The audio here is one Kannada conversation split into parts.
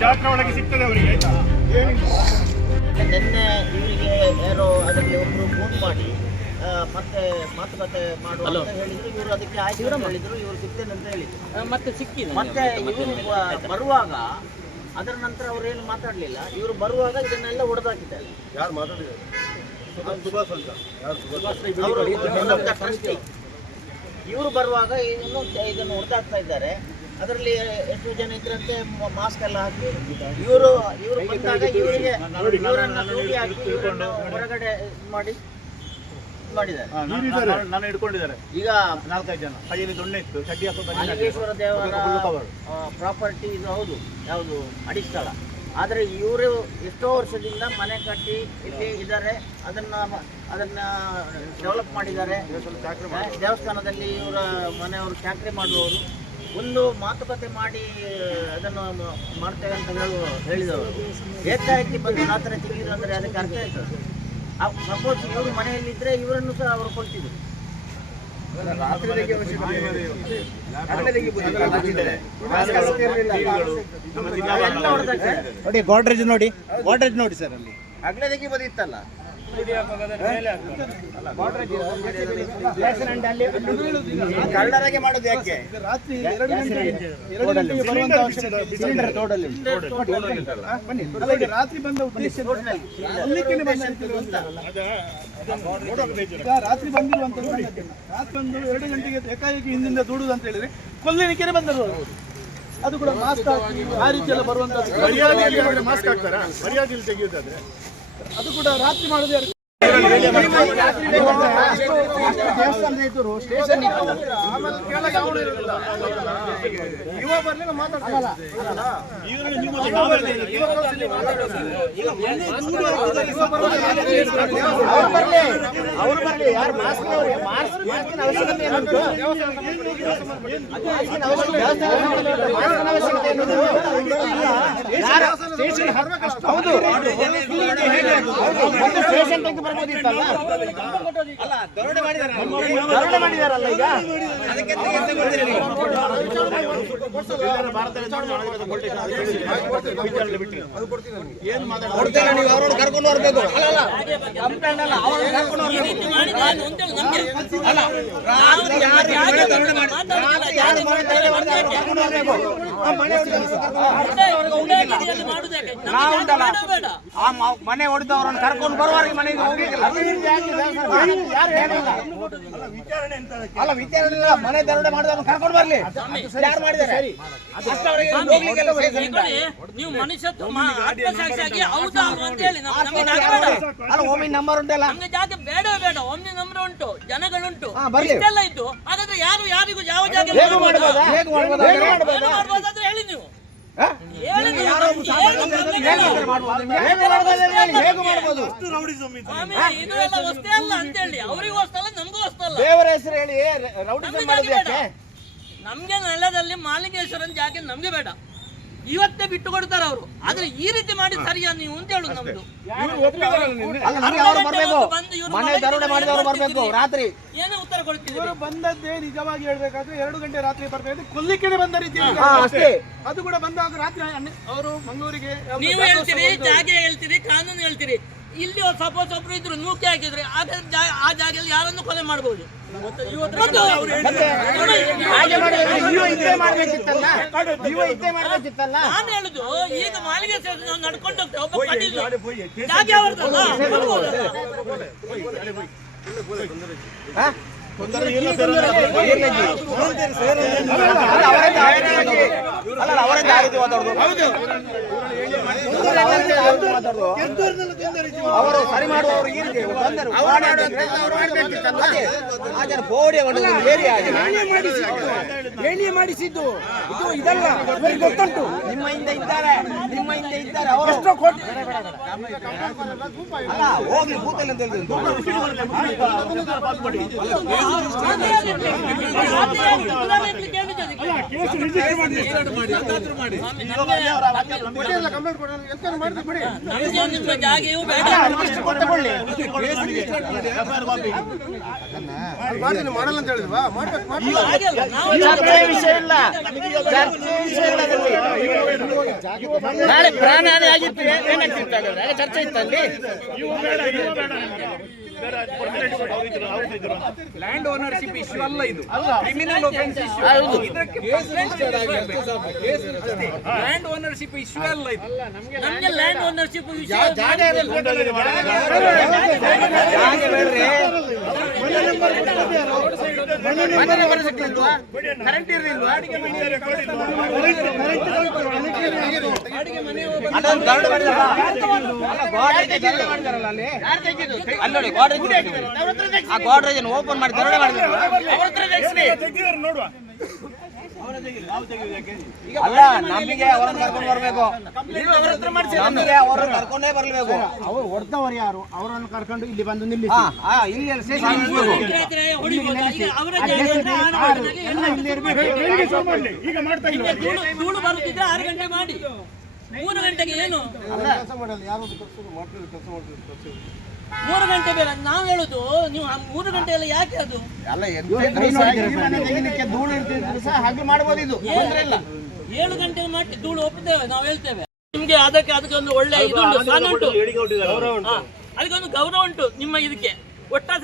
ಜಾತ್ರೆ ಒಳಗೆ ಸಿಗ್ತದೆ ಅವರಿಗೆ, ಆಯ್ತಾ? ನಿನ್ನೆ ಇವರಿಗೆ ಯಾರೋ ಅದಕ್ಕೆ ಒಬ್ಬರು ಫೋನ್ ಮಾಡಿ ಮತ್ತೆ ಮಾತುಕತೆ ಮಾಡುವ ಅಂತ ಹೇಳಿದ್ರು. ಇವರು ಅದಕ್ಕೆ ಆಯ್ತು ಅಂತ ಹೇಳಿದ್ರು. ಇವರು ಸಿಗ್ತೇನೆ ಅಂತ ಹೇಳಿದ್ರು. ಮತ್ತೆ ಸಿಕ್ಕಿಲ್ಲ. ಮತ್ತೆ ಇವರು ಬರುವಾಗ ಅದರ ನಂತರ ಅವರೇನು ಮಾತಾಡಲಿಲ್ಲ. ಇವರು ಬರುವಾಗ ಇದನ್ನೆಲ್ಲ ಹೊಡೆದಾಕಿದ್ದಾರೆ. ಯಾರು ಮಾತಾಡಿದ್ದಾರೆ? ಇವರು ಬರುವಾಗ ಇದನ್ನು ಹೊಡೆದಾಕ್ತಾ ಇದ್ದಾರೆ. ಅದರಲ್ಲಿ ಎಷ್ಟು ಜನ ಇದ್ರಂತೆ ಮಾಸ್ಕ್ ಎಲ್ಲ ಹಾಕಿ ಇವರು ಬಂದಾಗ ಇವರಿಗೆ ಇವರನ್ನ ಕೂಗಿ ಹಾಕಿ ಇವರನ್ನು ಹೊರಗಡೆ ಮಾಡಿದ್ದಾರೆ. ನಾನು ಹಿಡ್ಕೊಂಡಿದ್ದಾರೆ. ಈಗ 4-5 ಜನ ಕೈಯಲ್ಲಿ ದೊಣ್ಣೆ ಇತ್ತು, ಚಡ್ಡಿ ಮಲ್ಲಿಗೇಶ್ವರ ದೇವರ ಪ್ರಾಪರ್ಟಿ ಇದು ಹೌದು, ಯಾವುದು ಅಡಿಸ್ಥಳ. ಆದರೆ ಇವರು ಎಷ್ಟೋ ವರ್ಷದಿಂದ ಮನೆ ಕಟ್ಟಿ ಇಲ್ಲಿ ಇದ್ದಾರೆ. ಅದನ್ನ ಡೆವಲಪ್ ಮಾಡಿದ್ದಾರೆ. ದೇವಸ್ಥಾನದಲ್ಲಿ ಇವರ ಮನೆಯವರು ಚಾಕರಿ ಮಾಡುವವರು ಒಂದು ಮಾತುಕತೆ ಮಾಡಿ ಅದನ್ನು ಮಾಡ್ತೇವೆ ಅಂತ ಹೇಳಿದವರು ಏಕಾಏಕಿ ಬಂದು ಆ ಥರ ತೆಗೆಯುವುದು ಅಂದರೆ ಅದಕ್ಕೆ ಅರ್ಥ ಆಯ್ತದೆ. ಸಪೋಸ್ ಇವರು ಮನೆಯಲ್ಲಿದ್ದರೆ ಇವರನ್ನು ಸಹ ಅವರು ಕೊಡ್ತಿದ್ರು. ನೋಡಿ ಗೋಡ್ರೇಜ್ ನೋಡಿ ಸರ್, ಅಲ್ಲಿ ಅಗ್ಲದಕ್ಕೆ ಬದಿತ್ತಲ್ಲ. ಕಳ್ಳರಾಗೆ ಮಾಡೋದು ಯಾಕೆ? ರಾತ್ರಿ 2 ಗಂಟೆಗೆ ಬರುವಂತ ಸಿಲಿಂಡರ್ ತೋಡಲ್ಲಿ ರಾತ್ರಿ ಬಂದ ಉದ್ದೇಶ ರಾತ್ರಿ ಬಂದಿರುವಂತ ರಾತ್ರಿ ಬಂದು 2 ಗಂಟೆಗೆ ಏಕಾಏಕಿ ಹಿಂದಿಂದ ದೂಡುದು ಅಂತ ಹೇಳಿದ್ರೆ ಕೊಲ್ಲಿನಿಕೆನೆ ಬಂದರು. ಅದು ಕೂಡ ಮಾಸ್ಕ್ ಹಾಕಿ ಆ ರೀತಿಯೆಲ್ಲ ಬರುವಂತ ಮಾಸ್ಕ್ ಹಾಕ್ತಾರಾ? ಮರ್ಯಾದೆಯಲ್ಲಿ ತೆಗೆಯುವುದಾದ್ರೆ ಅದು ಕೂಡ ರಾತ್ರಿ ಮಾಡೋದು ಯಾರು? ದೇವಸ್ಥಾನದ ಇದ್ರು ಸ್ಟೇಷನ್ ಇತ್ತು, ಆಮೇಲೆ ಕೆಳಗೆ ಅವನು ಇರೋದಿಲ್ಲ. ಇವ ಬರ್ಲಿಲ್ಲ ಮಾತಾಡ್ತಾರಲ್ಲ, ಅವರು ಬರ್ಲಿ, ಯಾರು ಮಾಸ್ಕಿನ ಅವಶ್ಯಕತೆ ಏನುಂಟು? ಹೌದು, ಸ್ಟೇಷನ್ ತನಕ ಬರ್ಬೋದಿತ್ತಲ್ಲ. ದರೋಡೆ ಮಾಡಿದಾರಲ್ಲ ಈಗ. ಏನು ಮಾತಾಡ್ತಾರೆ? ನೀವು ಅವ್ರನ್ನ ಕರ್ಕೊಂಡು ಬರ್ಬೇಕು. ಮನೆ ಹೊಡೆದವ್ರನ್ನ ಕರ್ಕೊಂಡು ಬರುವವರೆಗೆ ಮನೆಗೆ ಹೋಗಿಲ್ಲ. ಅಲ್ಲ ವಿಚಾರಣೆ ಇಲ್ಲ, ಮನೆ ದರೋಡೆ ಮಾಡಿದವ್ರನ್ನ ಕರ್ಕೊಂಡು ಬರ್ಲಿ. ಯಾರು ಮಾಡಿದ್ದಾರೆ? ನೀವು ಮನುಷ್ಯತ್ವ ಆತ್ಮಸಾಕ್ಷಿಯಾಗಿ ಹೌದಾ ಅಂತ ಹೇಳಿ ಅಲ್ಲ ಒಮ್ಮೆ ನಂಬರ್ ಉಂಟಲ್ಲ, ನಮ್ಗೆ ಜಾಗ ಬೇಡವೇ ಬೇಡ. ಒಮ್ಮೆ ನಂಬರ್ ಉಂಟು, ಜನಗಳುಂಟು, ಇಷ್ಟೆಲ್ಲ ಇತ್ತು. ಹಾಗಾದ್ರೆ ಯಾರಿಗೂ ಯಾವ ಜಾಗ ಮಾಡ್ಬೋದಾದ್ರೆ ಹೇಳಿ ನೀವು. ಇದು ಎಲ್ಲ ವಸ್ತೇ ಅಲ್ಲ ಅಂತ ಹೇಳಿ, ಅವರಿಗೂ ವಸ್ತಲ್ಲ, ನಮಗೂ ವಸ್ತಲ್ಲ. ದೇವರ ಹೆಸರು ಹೇಳಿ ರೌಡಿಸಂ ಮಾಡೋದು ಯಾಕೆ? ನಮ್ಗೆ ನೆಲದಲ್ಲಿ ಮಾಲಿಂಗೇಶ್ವರನ್ ಜಾಗ ನಮ್ಗೆ ಬೇಡ, ಇವತ್ತೇ ಬಿಟ್ಟು ಕೊಡ್ತಾರೆ ಅವರು. ಆದ್ರೆ ಈ ರೀತಿ ಮಾಡಿ ಸರಿಯಾ ನೀವು ಅಂತ ಹೇಳುದು ನಮ್ದು. ಮನೆ ದರೋಡೆ ಮಾಡಿದವರು ಬರ್ಬೇಕು ರಾತ್ರಿ. ಏನೇ ಉತ್ತರ ಕೊಡ್ತೀವಿ? ಇವರು ಬಂದದ್ದೇ ನಿಜವಾಗಿ ಹೇಳ್ಬೇಕಾದ್ರೆ 2 ಗಂಟೆ ರಾತ್ರಿ ಬರ್ತಾ ಇದ್ದು ಕೊಲ್ಲಿಕೆನೆ ಬಂದ ರೀತಿ ಅಷ್ಟೇ. ಅದು ಕೂಡ ಬಂದಾಗ ರಾತ್ರಿ ಅವರು ಮಂಗಳೂರಿಗೆ ನೀವು ಹೇಳ್ತೀರಿ, ಜಾಗ ಹೇಳ್ತೀರಿ, ಕಾನೂನು ಹೇಳ್ತೀರಿ. ಇಲ್ಲಿ ಸಪೋಸ್ ಒಬ್ರು ಇದ್ರು ನೂಕಿ ಹಾಕಿದ್ರೆ ಆ ಜಾಗದಲ್ಲಿ ಯಾರನ್ನು ಕೊಲೆ ಮಾಡಬಹುದು. ನಾನು ಹೇಳುದು ಈಗ ಮಾಲಿಗೆ ನಡ್ಕೊಂಡು ಹೋಗ್ತೇವೆ, ಒಬ್ಬ ಕಡಿದು ಜಾಗ ಯಾವ್ದಲ್ಲ ಅವರು ಸರಿ ಮಾಡುವವರು ಮಾಡಿಸಿದ್ದು ಇದು ಇದಲ್ಲ, ಗೊತ್ತುಂಟು. ನಿಮ್ಮ ಹಿಂದೆ ಇದ್ದಾರೆ ಅವರಷ್ಟು ಕೋಟಿ ಅಲ್ಲ ಹೋಗ್ಲಿ ಬೂತಲ್ಲಿ ಅಂತ ಹೇಳಿದ್ರು. ಜಾಗೆಯೂ ಬೇಡ. ಹಾಗೆಲ್ಲ ನಾವು ಚರ್ಚೆ ವಿಷಯ ಇಲ್ಲ, ಚರ್ಚೆ ವಿಷಯ ಇಲ್ಲ ಅದರಲ್ಲಿ. ನಾಳೆ ಪ್ರಾಣಹಾನಿ ಆಗಿತ್ತು ಏನಾಗ್ತಿತ್ತು ಹಾಗಾದ್ರೆ? ಆಗ ಚರ್ಚೆ ಇತ್ತಲ್ಲಿ. ಲ್ಯಾಂಡ್ ಓನರ್ಶಿಪ್ ಇಶ್ಯೂ ಅಲ್ಲ ಇದು, criminal offence issue. Land ownership issue ಅಲ್ಲ ಇದು. ನಮ್ಗೆ ಲ್ಯಾಂಡ್ ಓನರ್ಶಿಪ್ ವಿಷಯ ಕರೆಂಟ್ ಇರಲಿಲ್ವಾ? ಆ ಗೋಡ್ರೇಜ್ ಓಪನ್ ಮಾಡಿ ದರೋಡೆ ಮಾಡಿದ್ರು. ಅಲ್ಲ, ನಮಗೆ ಅವರನ್ನು ಕರ್ಕೊಂಡು ಬರಬೇಕು, ನಮಗೆ ಅವರನ್ನು ಕರ್ಕೊಂಡೇ ಬರಬೇಕು. ಅವರು ಹೊಡೆದವರು ಯಾರು ಅವರನ್ನು ಕರ್ಕೊಂಡು ಇಲ್ಲಿ ಬಂದು ನಿಲ್ಲಿಸಿ, ಇಲ್ಲಿ ಸ್ಟೇಷನ್ ನಿಲ್ಲಿಸಬೇಕು. ಹೊಡಿಬೋದು. ಈಗ ಅವರ ಜಾಗದಿಂದ ಆಡಳಿತಕ್ಕೆ ಎಲ್ಲ ಧೂಳು ಬರುತ್ತಿದ್ರೆ 6 ಗಂಟೆ ಮಾಡಿ, 3 ಗಂಟೆಗೆ ಏನು 3 ಗಂಟೆ ಬೇಡ. ನಾವು ಹೇಳುದು ನೀವು 3 ಗಂಟೆ ಎಲ್ಲ ಯಾಕೆ ಅದು ಅಲ್ಲ, ಧೂಳು ಇರ್ತಿದ್ರು ಸಹ ಹಾಗೆ ಮಾಡಬಹುದು. ಇದು 7 ಗಂಟೆ ಮಾಡಿ ಧೂಳು ಒಪ್ಪುತ್ತೇವೆ, ನಾವು ಹೇಳ್ತೇವೆ. ನಿಮ್ಗೆ ಅದಕ್ಕೆ ಒಂದು ಒಳ್ಳೆ ಇದುಂಟು, ಸ್ಥಾನ ಉಂಟು, ಅದಕ್ಕೊಂದು ಗೌರವ ಉಂಟು. ನಿಮ್ಮ ಇದಕ್ಕೆ ಒಟ್ಟಾಸ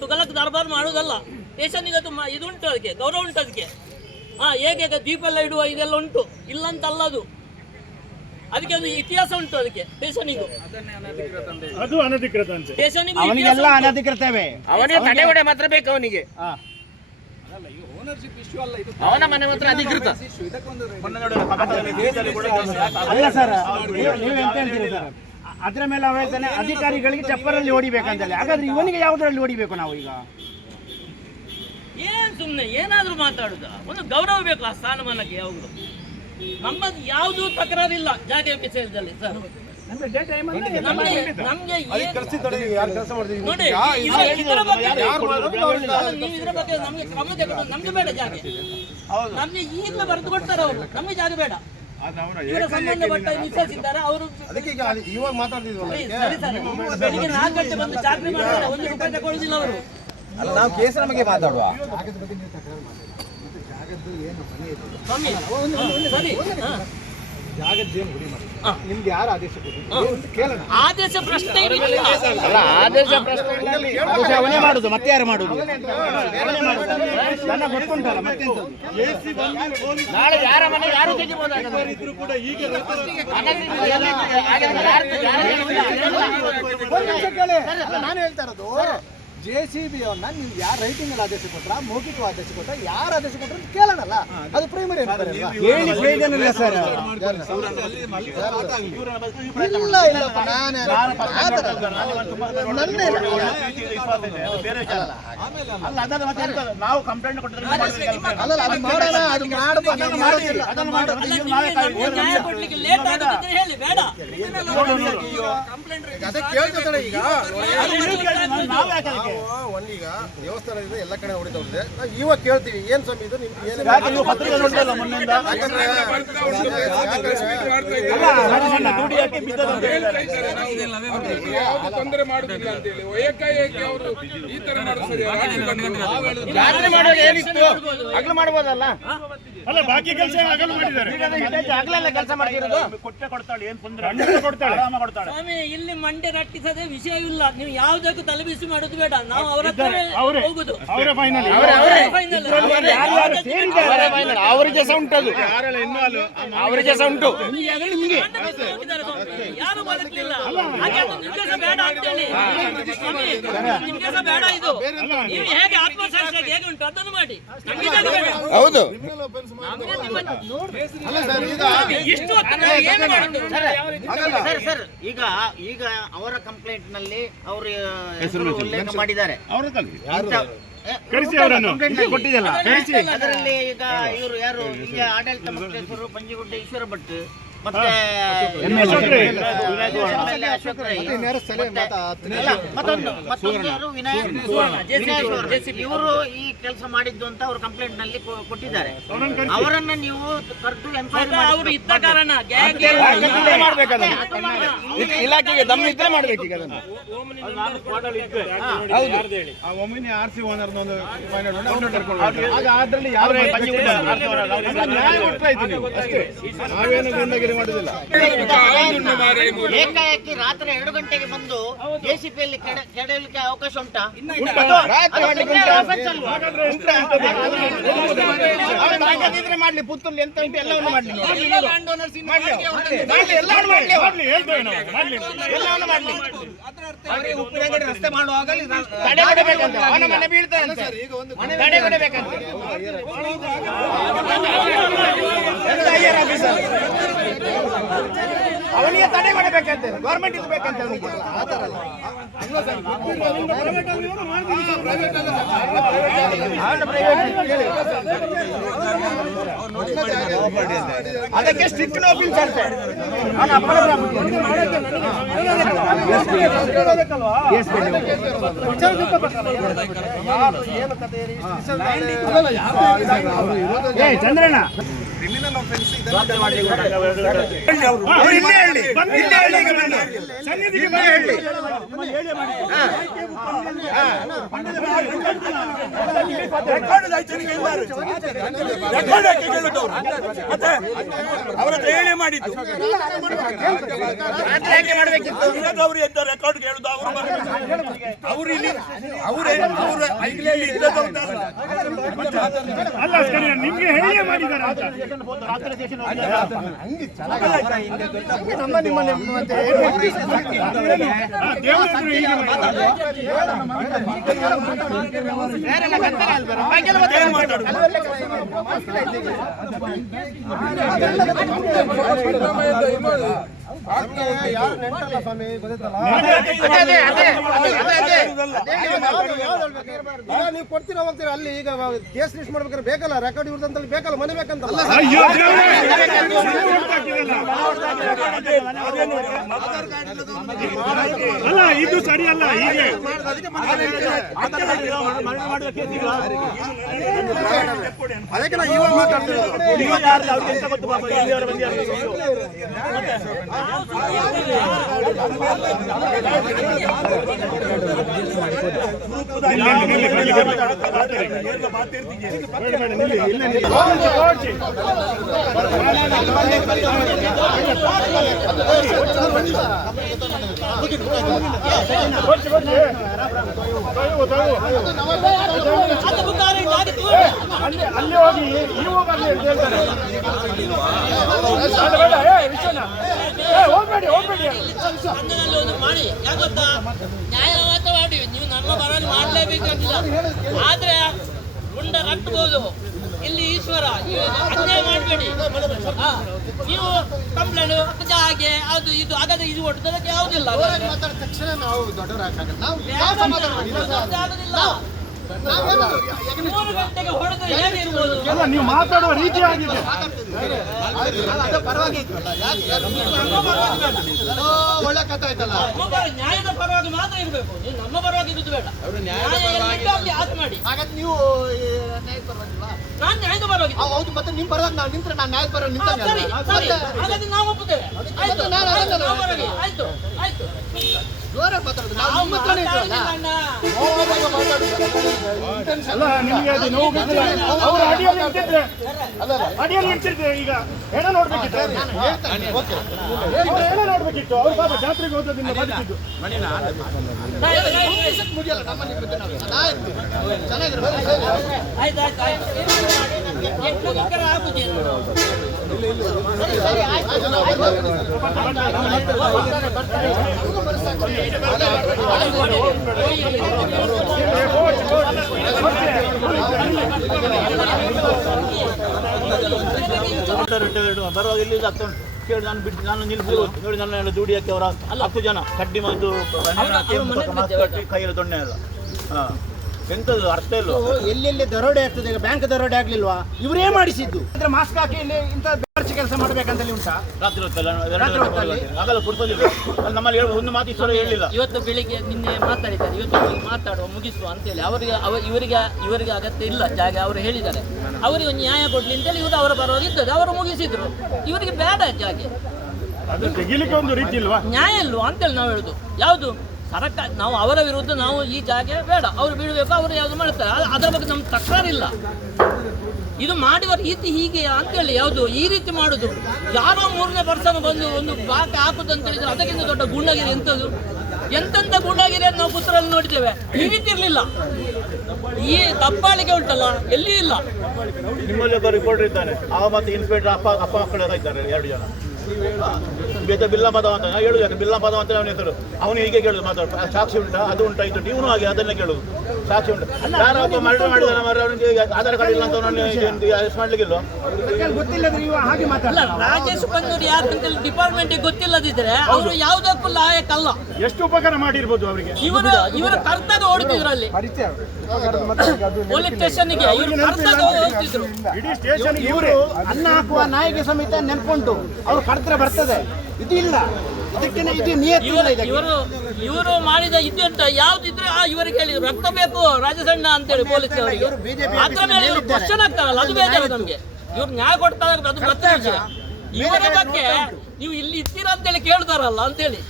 ತುಗಲಕ್ ದರ್ಬಾರ್ ಮಾಡುವುದಲ್ಲ, ಸ್ಟೇಷನ್ಗೆ ಇದುಂಟು, ಅದಕ್ಕೆ ಗೌರವ ಉಂಟು. ಅದಕ್ಕೆ ಹೇಗೆ ದೀಪ ಎಲ್ಲ ಇಡುವ ಇದೆಲ್ಲ ಉಂಟು, ಇಲ್ಲಂತಲ್ಲ ಅದು. ಅದಕ್ಕೆ ಒಂದು ಇತಿಹಾಸ ಉಂಟು. ಅದಕ್ಕೆ ಸ್ಟೇಷನಿಗೂ ಅದು ಅನಧಿಕೃತ ಅಂತ ಸ್ಟೇಷನಿಗೂ ಅವನಿಗೆಲ್ಲ ಅನಧಿಕೃತವೇ, ಅವನಿಗೆ ತಡೆಗೋಡೆ ಮಾತ್ರ ಬೇಕು. ಅವನಿಗೆ ಅವನ ಮನೆ ಮಾತ್ರ ಅಧಿಕೃತ. ಅಲ್ಲ ಸರ್, ನೀವು ಎಂತ ಹೇಳ್ತೀರಿ ಸರ್? ಅದ್ರ ಮೇಲೆ ಅವ ಹೇಳ್ತಾನೆ ಅಧಿಕಾರಿಗಳಿಗೆ ಚಪ್ಪರಲ್ಲಿ ಹೊಡಿಬೇಕಂತೇಳಿ. ಹಾಗಾದ್ರೆ ಇವನಿಗೆ ಯಾವುದರಲ್ಲಿ ಹೊಡಿಬೇಕು ನಾವು ಈಗ? ಏನ್ ಸುಮ್ನೆ ಏನಾದ್ರೂ ಮಾತಾಡುದ? ಒಂದು ಗೌರವ ಬೇಕು ಆ ಸ್ಥಾನಮಾನಕ್ಕೆ. ಯಾವುದು ನಮ್ಮದು ಯಾವುದೂ ತಕರಾರಿಲ್ಲ ಜಾಗ ವಿಷಯದಲ್ಲಿ ಸರ್. ನಮ್ಗೆ ನೋಡಿ, ಇದರ ಬಗ್ಗೆ ನೀವು ಇದರ ಬಗ್ಗೆ ನಮ್ಗೆ ಕ್ರಮ ತಗೊಂಡು ನಮ್ಗೆ ಬೇಡ ಜಾಗ. ನಮ್ಗೆ ಈಗಲೇ ಬರೆದು ಕೊಡ್ತಾರೆ ಅವರು, ನಮ್ಗೆ ಜಾಗ ಬೇಡ. ಇವರ ಸಂಬಂಧಪಟ್ಟ ವಿಚಾರಿಸಿದ್ದಾರೆ ಅವರು. ಸರಿ ಸರಿ, ಬೆಳಿಗ್ಗೆ 4 ಗಂಟೆ ಬಂದು ಚಾಕರಿ ಮಾಡ್ತಾರೆ, 1 ರೂಪಾಯಿ ತಗೊಳ್ಳುದಿಲ್ಲ ಅವರು. ಅಲ್ಲ, ನಾವು ಕೇಸ್ ನಮಗೆ ಮಾತಾಡುವ. ಸ್ವಾಮಿ, ಸರಿ, ನಿಮ್ಗೆ ಯಾರು ಆದೇಶ ಕೇಳೋಣ. ಆದೇಶ ಪ್ರಶ್ನೆ ಇಲ್ಲ. ಅಲ್ಲ, ಆದೇಶ ಪ್ರಶ್ನೆ ಅವನೇ ಮಾಡುದು, ಮತ್ತೆ ಯಾರು ಮಾಡುದು? ನನ್ನ ಗೊತ್ತುಂಟಲ್ಲ ಮತ್ತೆ. ನಾಳೆ ಯಾರ ಮನೆ ಯಾರು ತೆಗಿಬಹುದು? ನಾನು ಹೇಳ್ತಾ ಇರೋದು, JCB ಅವನ್ನ ನೀವು ಯಾರು ರೈಟಿಂಗ್ ಅಲ್ಲಿ ಆದೇಶ ಕೊಟ್ರ, ಮೌಖಿಕ ಆದೇಶ ಕೊಟ್ರ, ಯಾರು ಆದೇಶ ಕೊಟ್ರ ಕೇಳೋಣಲ್ಲ. ಅದು ಪ್ರೈಮರಿ ಇಲ್ಲ ಸರ್. ಇಲ್ಲ ಇಲ್ಲಪ್ಪ, ನಾವು ಕಂಪ್ಲೇಂಟ್ ಕೊಟ್ಟಿದ್ರೆ ಅಲ್ಲ, ಅದು ಮಾಡೋಣ, ಅದು ಮಾಡೋದಿಲ್ಲ. ನ್ಯಾಯ ಕೊಡ್ಲಿಕ್ಕೆ ಲೇಟ್ ಆಗುತ್ತೆ ಹೇಳಿ, ಬೇಡ. ಈಗ ದೇವಸ್ಥಾನದಿಂದ ಎಲ್ಲ ಕಡೆ ಹೊಡಿತವ್ರೆ. ನಾವು ಇವಾಗ ಕೇಳ್ತೀವಿ, ಏನ್ ಸ್ವಾಮಿ ಇದು ನಿಮ್ಗೆ ಏನು ತೊಂದರೆ ಮಾಡುದಿಲ್ಲ ಅಂತ ಹೇಳಿ ಏಕಾಏಕಿ ಅವರು ಈ ತರ ಜಾತ್ರೆ ಮಾಡುವಾಗ ಏನಿತ್ತು ಹಗಲು ಮಾಡ್ಬೋದಲ್ಲ? ಅಲ್ಲ, ಬಾಕಿ ಕೆಲಸ ಹಗಲು ಮಾಡಿದ್ದಾರೆ. ಹಗಲೆಲ್ಲ ಕೆಲಸ ಮಾಡ್ತಿರೋದು. ಕೊಟ್ಟೆ ಕೊಡ್ತಾಳೆ, ಏನ್ ತೊಂದರೆ ಕೊಡ್ತಾಳೆ, ಆರಾಮ ಕೊಡ್ತಾಳೆ. ಸ್ವಾಮಿ, ಇಲ್ಲಿ ಮಂಡೆ ರಟ್ಟಿಸದೆ ವಿಷಯವಿಲ್ಲ. ನೀವು ಯಾವುದಕ್ಕೂ ತಲೆಬಿಸಿ ಮಾಡೋದು ಬೇಡ. ನಾವು ಅವರ ಹತ್ರ ಹೋಗುದು. ಅವರೇ ಫೈನಲ್, ಅವರಿಗೆ ಸಹ ಉಂಟದು, ಅವರಿಗೆ ಸಹ ಉಂಟು. ಯಾರು ಬದುಕಲಿಲ್ಲ, ಹಾಗೆ ಅದು ನಿಮ್ಗೆ ಸಹ ಬೇಡ ಅಂತೇಳಿ. ಸ್ವಾಮಿ, ನಿಮ್ಗೆ ಸಹ ಬೇಡ ಇದು. ನೀವು ಹೇಗೆ ಆತ್ಮಸಾಕ್ಷಿ ಹೇಗೆ ಉಂಟು ಅದನ್ನು ಮಾಡಿ. ನಮ್ಗೆ ಜಾಗ ಬೇಡ. ಹೌದು. ಇಷ್ಟು ಹೊತ್ತು ಏನು ಮಾಡುದು? ಸರ್ ಸರ್, ಈಗ ಅವರ ಕಂಪ್ಲೇಂಟ್ ನಲ್ಲಿ ಅವರು ಉಲ್ಲೇಖ ಮಾಡಿದ್ದಾರೆ. ಕೊಟ್ಟಿದ್ದಲ್ಲ. ಅದರಲ್ಲಿ ಈಗ ಇವರು ಯಾರು, ಈಗ ಆಡಳಿತ ಮುಖ್ಯಸ್ಥರು ಪಂಜಗುಡ್ಡ ಈಶ್ವರ ಭಟ್ ಮತ್ತೆ ಅಶೋಕ್ ರೈ, ಮತ್ತೊಂದು ಯಾರು ಇವರು ಈ ಕೆಲಸ ಮಾಡಿದ್ದು ಅಂತ ಅವರು ಕಂಪ್ಲೇಂಟ್ ನಲ್ಲಿ ಕೊಟ್ಟಿದ್ದಾರೆ. ಅವರನ್ನ ನೀವು ಕರೆದು ಎನ್ಕ್ವೈರಿ ಅವರು ಇದ್ದ ಕಾರಣ ಇಲಾಖೆಗೆ ದಮ್ಮ ಇದ್ರೆ ಮಾಡ್ಬೇಕು ಈಗ ಅದನ್ನು. ಒಮ್ಮಿನಿ ಆರ್ಸಿ ಓನರ್ ಅದ್ರಲ್ಲಿ ಯಾವ ನ್ಯಾಯ ಕೊಡ್ತಾ ಇದ್ದೀನಿ ಅಷ್ಟೇ, ನಾವೇನು ಗಂಡಗಿರಿ ಮಾಡುದಿಲ್ಲ. ಏಕಾಏಕಿ ರಾತ್ರಿ 2 ಗಂಟೆಗೆ ಬಂದು ಜೆಸಿಪಿಯಲ್ಲಿ ಕೆಡಲಿಕ್ಕೆ ಅವಕಾಶ ಉಂಟಾ? ಮಾಡ್ಲಿ ಪುತ್ತೂರಲ್ಲಿ ಎಂತ ಉಂಟು ಎಲ್ಲವನ್ನು ಮಾಡ್ಲಿ, ರಸ್ತೆ ಮಾಡುವಾಗ ತಡೆ ಕೊಡಬೇಕಂತ, ಅವನ ಮನೆ ಬೀಳ್ತಾನೆ ತಡೆ ಕೊಡಬೇಕಂತ. ಅವನಿಗೆ ತಡೆ ಮಾಡಬೇಕಂತೆ, ಗೌರ್ಮೆಂಟ್ ಇದು ಬೇಕಂತ ಅವನಿಗೆ. ಅದಕ್ಕೆ ಸ್ಟ್ರಿಕ್ಟ್ ನೋಟಿಸ್ ಅಂತೆ. ಚಂದ್ರಣ್ಣ ಅವರ ಹೇಳಿ ಮಾಡಿದ್ದು ಅವರು ಎದ್ದ ರೆಕಾರ್ಡ್ ಕೇಳುದು ಅವರು ಇಲ್ಲಿ ಅವರೇ ನಿಮ್ಗೆ ಹೇಳಿ ಮಾಡಿದ್ದಾರೆ. ನೀವು ಕೊಡ್ತೀರಾ ಹೋಗ್ತೀರಾ ಅಲ್ಲಿ ಈಗ ಕೇಸ್ ಲಿಸ್ಟ್ ಮಾಡ್ಬೇಕಾದ್ರೆ ಬೇಕಲ್ಲ, ರೆಕಾರ್ಡ್ ಇವ್ರದಂತ ಬೇಕಲ್ಲ, ಮನೆ ಬೇಕಂತ. ಅಲ್ಲ ಇದು ಸರಿಯಲ್ಲ. ಹೀಗೆ ಅದಕ್ಕೆ ನಾವು ಇವಾಗ ಮಾತಾಡ್ತೀವಿ. ಅಲ್ಲಿ ಹೋಗಿ ಹೋಗ್ಬೇಡಿ ಹೋಗ್ಬೇಡಿ ಮಾಡಿ. ಯಾಕೆ ಗೊತ್ತಾ, ನ್ಯಾಯವಾದವಾಗಿ ನೀವು ನಮ್ಮ ಪರವಾಗಿ ಮಾಡಲೇಬೇಕಂತಿಲ್ಲ. ಆದ್ರೆ ಗುಂಡ ರಟ್ಟಬಹುದು. ಇಲ್ಲಿ ಈಶ್ವರ ಅನ್ಯಾಯ ಮಾಡಬೇಡಿ. ನೀವು ಕಂಪ್ಲೇಂಟ್ ಹಾಗೆ ಅದು ಇದು ಹಾಗಾದ್ರೆ ಇದು ಒಟ್ಟದಕ್ಕೆ ಯಾವುದಿಲ್ಲ. ತಕ್ಷಣ ನಾವು ದೊಡ್ಡವರಾಗಲ್ಲ. ಆಗೋದಿಲ್ಲ. 3 ಗಂಟೆಗೆ ಹೊಡೆದ್ರೆ ಏನಿರ್ಬೋದು? ನೀವು ಮಾತಾಡುವ ರೀತಿ ಆಗಿದೆ. ಒಳ್ಳೆ ಕಥೆ ಆಯ್ತಲ್ಲ. ನ್ಯಾಯದ ಪರವಾಗಿ ಮಾತ್ರ ಇರಬೇಕು. ನೀವು ನಮ್ಮ ಪರವಾಗಿ ಇರುವುದು ಬೇಡ. ಆದ್ ಮಾಡಿ. ಹಾಗಾದ್ರೆ ನೀವು ನ್ಯಾಯದ ಪರವಾಗಿಲ್ವಾ? ನಾನು ನ್ಯಾಯದ ಪರವಾಗಿ. ಹೌದು, ಮತ್ತೆ ನಿಮ್ ಪರವಾಗಿ ನಾವು ನಿಂತ್ರೆ ನಾನು ನ್ಯಾಯದ ಪರವಾಗಿ ನಿಂತ. ಹಾಗಾದ್ರೆ ನಾವು ಒಪ್ಪುತ್ತೇವೆ. ಆಯ್ತು ಆಯ್ತು ಆಯ್ತು. ಜೋರಾಗಿ ಮಾತಾಡೋದು. ನಾವು ನಿಮ್ಮ ಹತ್ರನೇ ಇದ್ದೀವಲ್ಲ. ಅಲ್ಲ ನಿಮಗೆ ಅದು ನೋವು ಗೊತ್ತಿಲ್ಲ. ಅವರು ಅಡಿಯಲ್ಲಿ ಇರ್ತಿದ್ರೆ ಈಗ ಹೆಣ ನೋಡ್ಬೇಕಿತ್ತು. ಹೆಣ ನೋಡ್ಬೇಕಿತ್ತು. ಅವ್ರು ಪಾಪ ಜಾತ್ರೆಗೆ ಹೋದದಿಂದ ಬದುಕಿದ್ದು. ಮುಗಿಯಲ್ಲ ನಮ್ಮಲ್ಲಿ ಚೆನ್ನಾಗಿರೋ ಬರುವಾಗ ಇಲ್ಲಿ ಕೇಳಿ ನಾನು ಬಿಟ್ಟು ನಾನು ನಿಲ್ಲಿಸಿ ನೋಡಿ ನನ್ನ ದುಡಿಯಕ್ಕೆ ಅವರ 10 ಜನ ಕಡ್ಡಿ ಮತ್ತು ಕೈಯಲ್ಲಿ ದೊಣ್ಣೆ ಎಲ್ಲ. ಎಂತದ್ದು ಅರ್ಥ ಇಲ್ಲ. ಎಲ್ಲೆಲ್ಲಿ ದರೋಡೆ ಆಗ್ತದೆ. ಈಗ ಬ್ಯಾಂಕ್ ದರೋಡೆ ಆಗ್ಲಿಲ್ವಾ? ಇವರೇ ಮಾಡಿಸಿದ್ದು. ಮಾಸ್ಕ್ ಹಾಕಿ ಇಲ್ಲಿ ಇಂಥ ಕೆಲಸ ಮಾಡ್ಬೇಕಂತಲ್ಲಿ ಉಂಟಾ? ರಾತ್ರಿ ಹೊತ್ತಲ್ಲ ಆಗಲ್ಲ ಕೊಡ್ಸೋದಿಲ್ಲ ಅಲ್ಲಿ ನಮ್ಮಲ್ಲಿ ಒಂದು ಮಾತು ಈಶ್ವರ ಹೇಳಿಲ್ಲ. ಇವತ್ತು ಬೆಳಿಗ್ಗೆ ನಿನ್ನೆ ಮಾತಾಡಿದ್ದಾರೆ, ಇವತ್ತು ಬೆಳಿಗ್ಗೆ ಮಾತಾಡುವ ಮುಗಿಸುವ ಅಂತೇಳಿ ಇವರಿಗೆ ಅಗತ್ಯ ಇಲ್ಲ ಜಾಗ. ಅವರು ಹೇಳಿದ್ದಾರೆ ಅವರಿಗೆ ಒಂದು ನ್ಯಾಯ ಕೊಡ್ಲಿ ಅಂತೇಳಿ ಇವರು ಅವರ ಪರವಾಗಿ ಇದ್ದದ್ದು, ಅವರು ಮುಗಿಸಿದ್ರು. ಇವರಿಗೆ ಬೇಡ ಜಾಗ, ತೆಗಿಲಿಕ್ಕೆ ಒಂದು ರೀತಿ ಇಲ್ವಾ? ನ್ಯಾಯ ಇಲ್ವಾ ಅಂತೇಳಿ ನಾವು ಹೇಳುದು. ಯಾವುದು ಸರ್ಕಾರ, ನಾವು ಅವರ ವಿರುದ್ಧ ನಾವು ಈ ಜಾಗ ಬೇಡ, ಅವರು ಬೀಳಬೇಕು, ಅವರು ಯಾವುದು ಮಾಡ್ತಾರೆ, ಅದರ ಬಗ್ಗೆ ನಮ್ಗೆ ತಕರಾರಿಲ್ಲ. ಇದು ಮಾಡುವ ರೀತಿ ಹೀಗೆ ಅಂತೇಳಿ ಯಾವುದು ಈ ರೀತಿ ಮಾಡುದು. ಯಾರೋ 3ನೇ ಪರ್ಸನ್ ಬಂದು ಒಂದು ಬಾಕ ಹಾಕುದು ಅಂತ ಹೇಳಿದ್ರೆ ಅದಕ್ಕಿಂತ ದೊಡ್ಡ ಗುಂಡಾಗಿರಿ ಎಂಥದ್ದು, ಎಂತೆಂಥ ಗುಂಡಾಗಿರಿಯನ್ನು ನಾವು ಪುತ್ರರಲ್ಲಿ ನೋಡಿದ್ದೇವೆ. ಈ ರೀತಿ ಇರಲಿಲ್ಲ. ಈ ದಬ್ಬಾಳಿಕೆ ಉಂಟಲ್ಲ ಎಲ್ಲಿಯೂ ಇಲ್ಲ. ನಿಮ್ಮಲ್ಲಿ ಒಬ್ಬ ರಿಪೋರ್ಟರ್ ಇದ್ದಾನೆ, ಅವ ಮತ್ತೆ ಇನ್ಸ್ಪೆಕ್ಟರ್ ಅಪ್ಪ ಮಕ್ಕಳೆಲ್ಲ ಇದ್ದಾರೆ 2 ಜನ. ಬಿಲ್ಲಾ ಪದವ ಅಂತ ಹೇಳುದು, ಯಾಕೆ ಬಿಲ್ಲಾ ಪದವ ಅಂತ ಅವನ ಹೆಸರು. ಅವನು ಹೀಗೆ ಕೇಳುದು, ಮಾತಾಡ ಸಾಕ್ಷಿ ಉಂಟಾ, ಅದು ಉಂಟಾ, ಇದು ಇವನು ಹಾಗೆ ಅದನ್ನೇ ಕೇಳುದು. ಸಾಕ್ಷಿ ಉಂಟು, ಯಾರೋ ಒಬ್ಬ ಮರ್ಡರ್ ಮಾಡಿದಾನೆ ಮಾರ್ರೆ, ಅವನಿಗೆ ಆಧಾರ್ ಕಾರ್ಡ್ ಇಲ್ಲ ಅಂತ ಅವನನ್ನು ಅರೆಸ್ಟ್ ಮಾಡ್ಲಿಕ್ಕಿಲ್ವ? ಗೊತ್ತಿಲ್ಲದ್ರೆ ನೀವು ಹಾಗೆ ಅಲ್ಲ, ಮಾತಾಡಲ್ಲ. ರಾಜೇಶ್ ಪನ್ನೂರು ಯಾಕಂತ ಡಿಪಾರ್ಟ್ಮೆಂಟ್ಗೆ ಗೊತ್ತಿಲ್ಲದಿದ್ರೆ ಅವರು ಯಾವುದಕ್ಕೂ ಲಾಯಕ್ಕಲ್ಲ. ಎಷ್ಟು ಉಪಕಾರ ಮಾಡಿರ್ಬೋದು ಅವರಿಗೆ? ಇವರ ಕರ್ತವ್ಯ ಓಡುತ್ತಿದ್ರಲ್ಲಿ ಪೊಲೀಸ್ ಸ್ಟೇಷನ್ಗೆ ಇವರು ಕರ್ತವ್ಯ ಹೋಗ್ತಿದ್ರು. ಇಡೀ ಸ್ಟೇಷನ್ ಇವರು ಅನ್ನ ಹಾಕುವ ನಾಯಿಗೆ ಸಮೇತ ನೆನ್ಪುಂಟು, ಅವ್ರು ಕರೆದ್ರೆ ಬರ್ತದೆ. ಇದು ಇಲ್ಲ, ಇದಕ್ಕೆ ಇದು ನಿಯತಿ ಇಲ್ಲ. ಇದಕ್ಕೆ ಇವರು ಮಾಡಿದ ಇದ್ದಂತ ಯಾವ್ದಿದ್ರೆ ಇವರಿಗೆ ಹೇಳಿ ರಕ್ತ ಬೇಕು ರಾಜಸಣ್ಣ ಅಂತೇಳಿ ಪೊಲೀಸ್ ಅವರಿಗೆ ಅದ್ರ ಮೇಲೆ ಇವರು ಕ್ವಶನ್ ಆಗ್ತಾರಲ್ಲ, ಅದು ಬೇಜಾರು ನಮ್ಗೆ. ಇವ್ರು ನ್ಯಾಯ ಕೊಡ್ತಾ ಇರೋದು ಅದು ಮತ್ತೆ ವಿಷಯ. ಇವರ ಬಗ್ಗೆ ನೀವು ಇಲ್ಲಿ ಇರ್ತೀರಾ ಅಂತೇಳಿ ಕೇಳ್ತಾರಲ್ಲ ಅಂತೇಳಿ.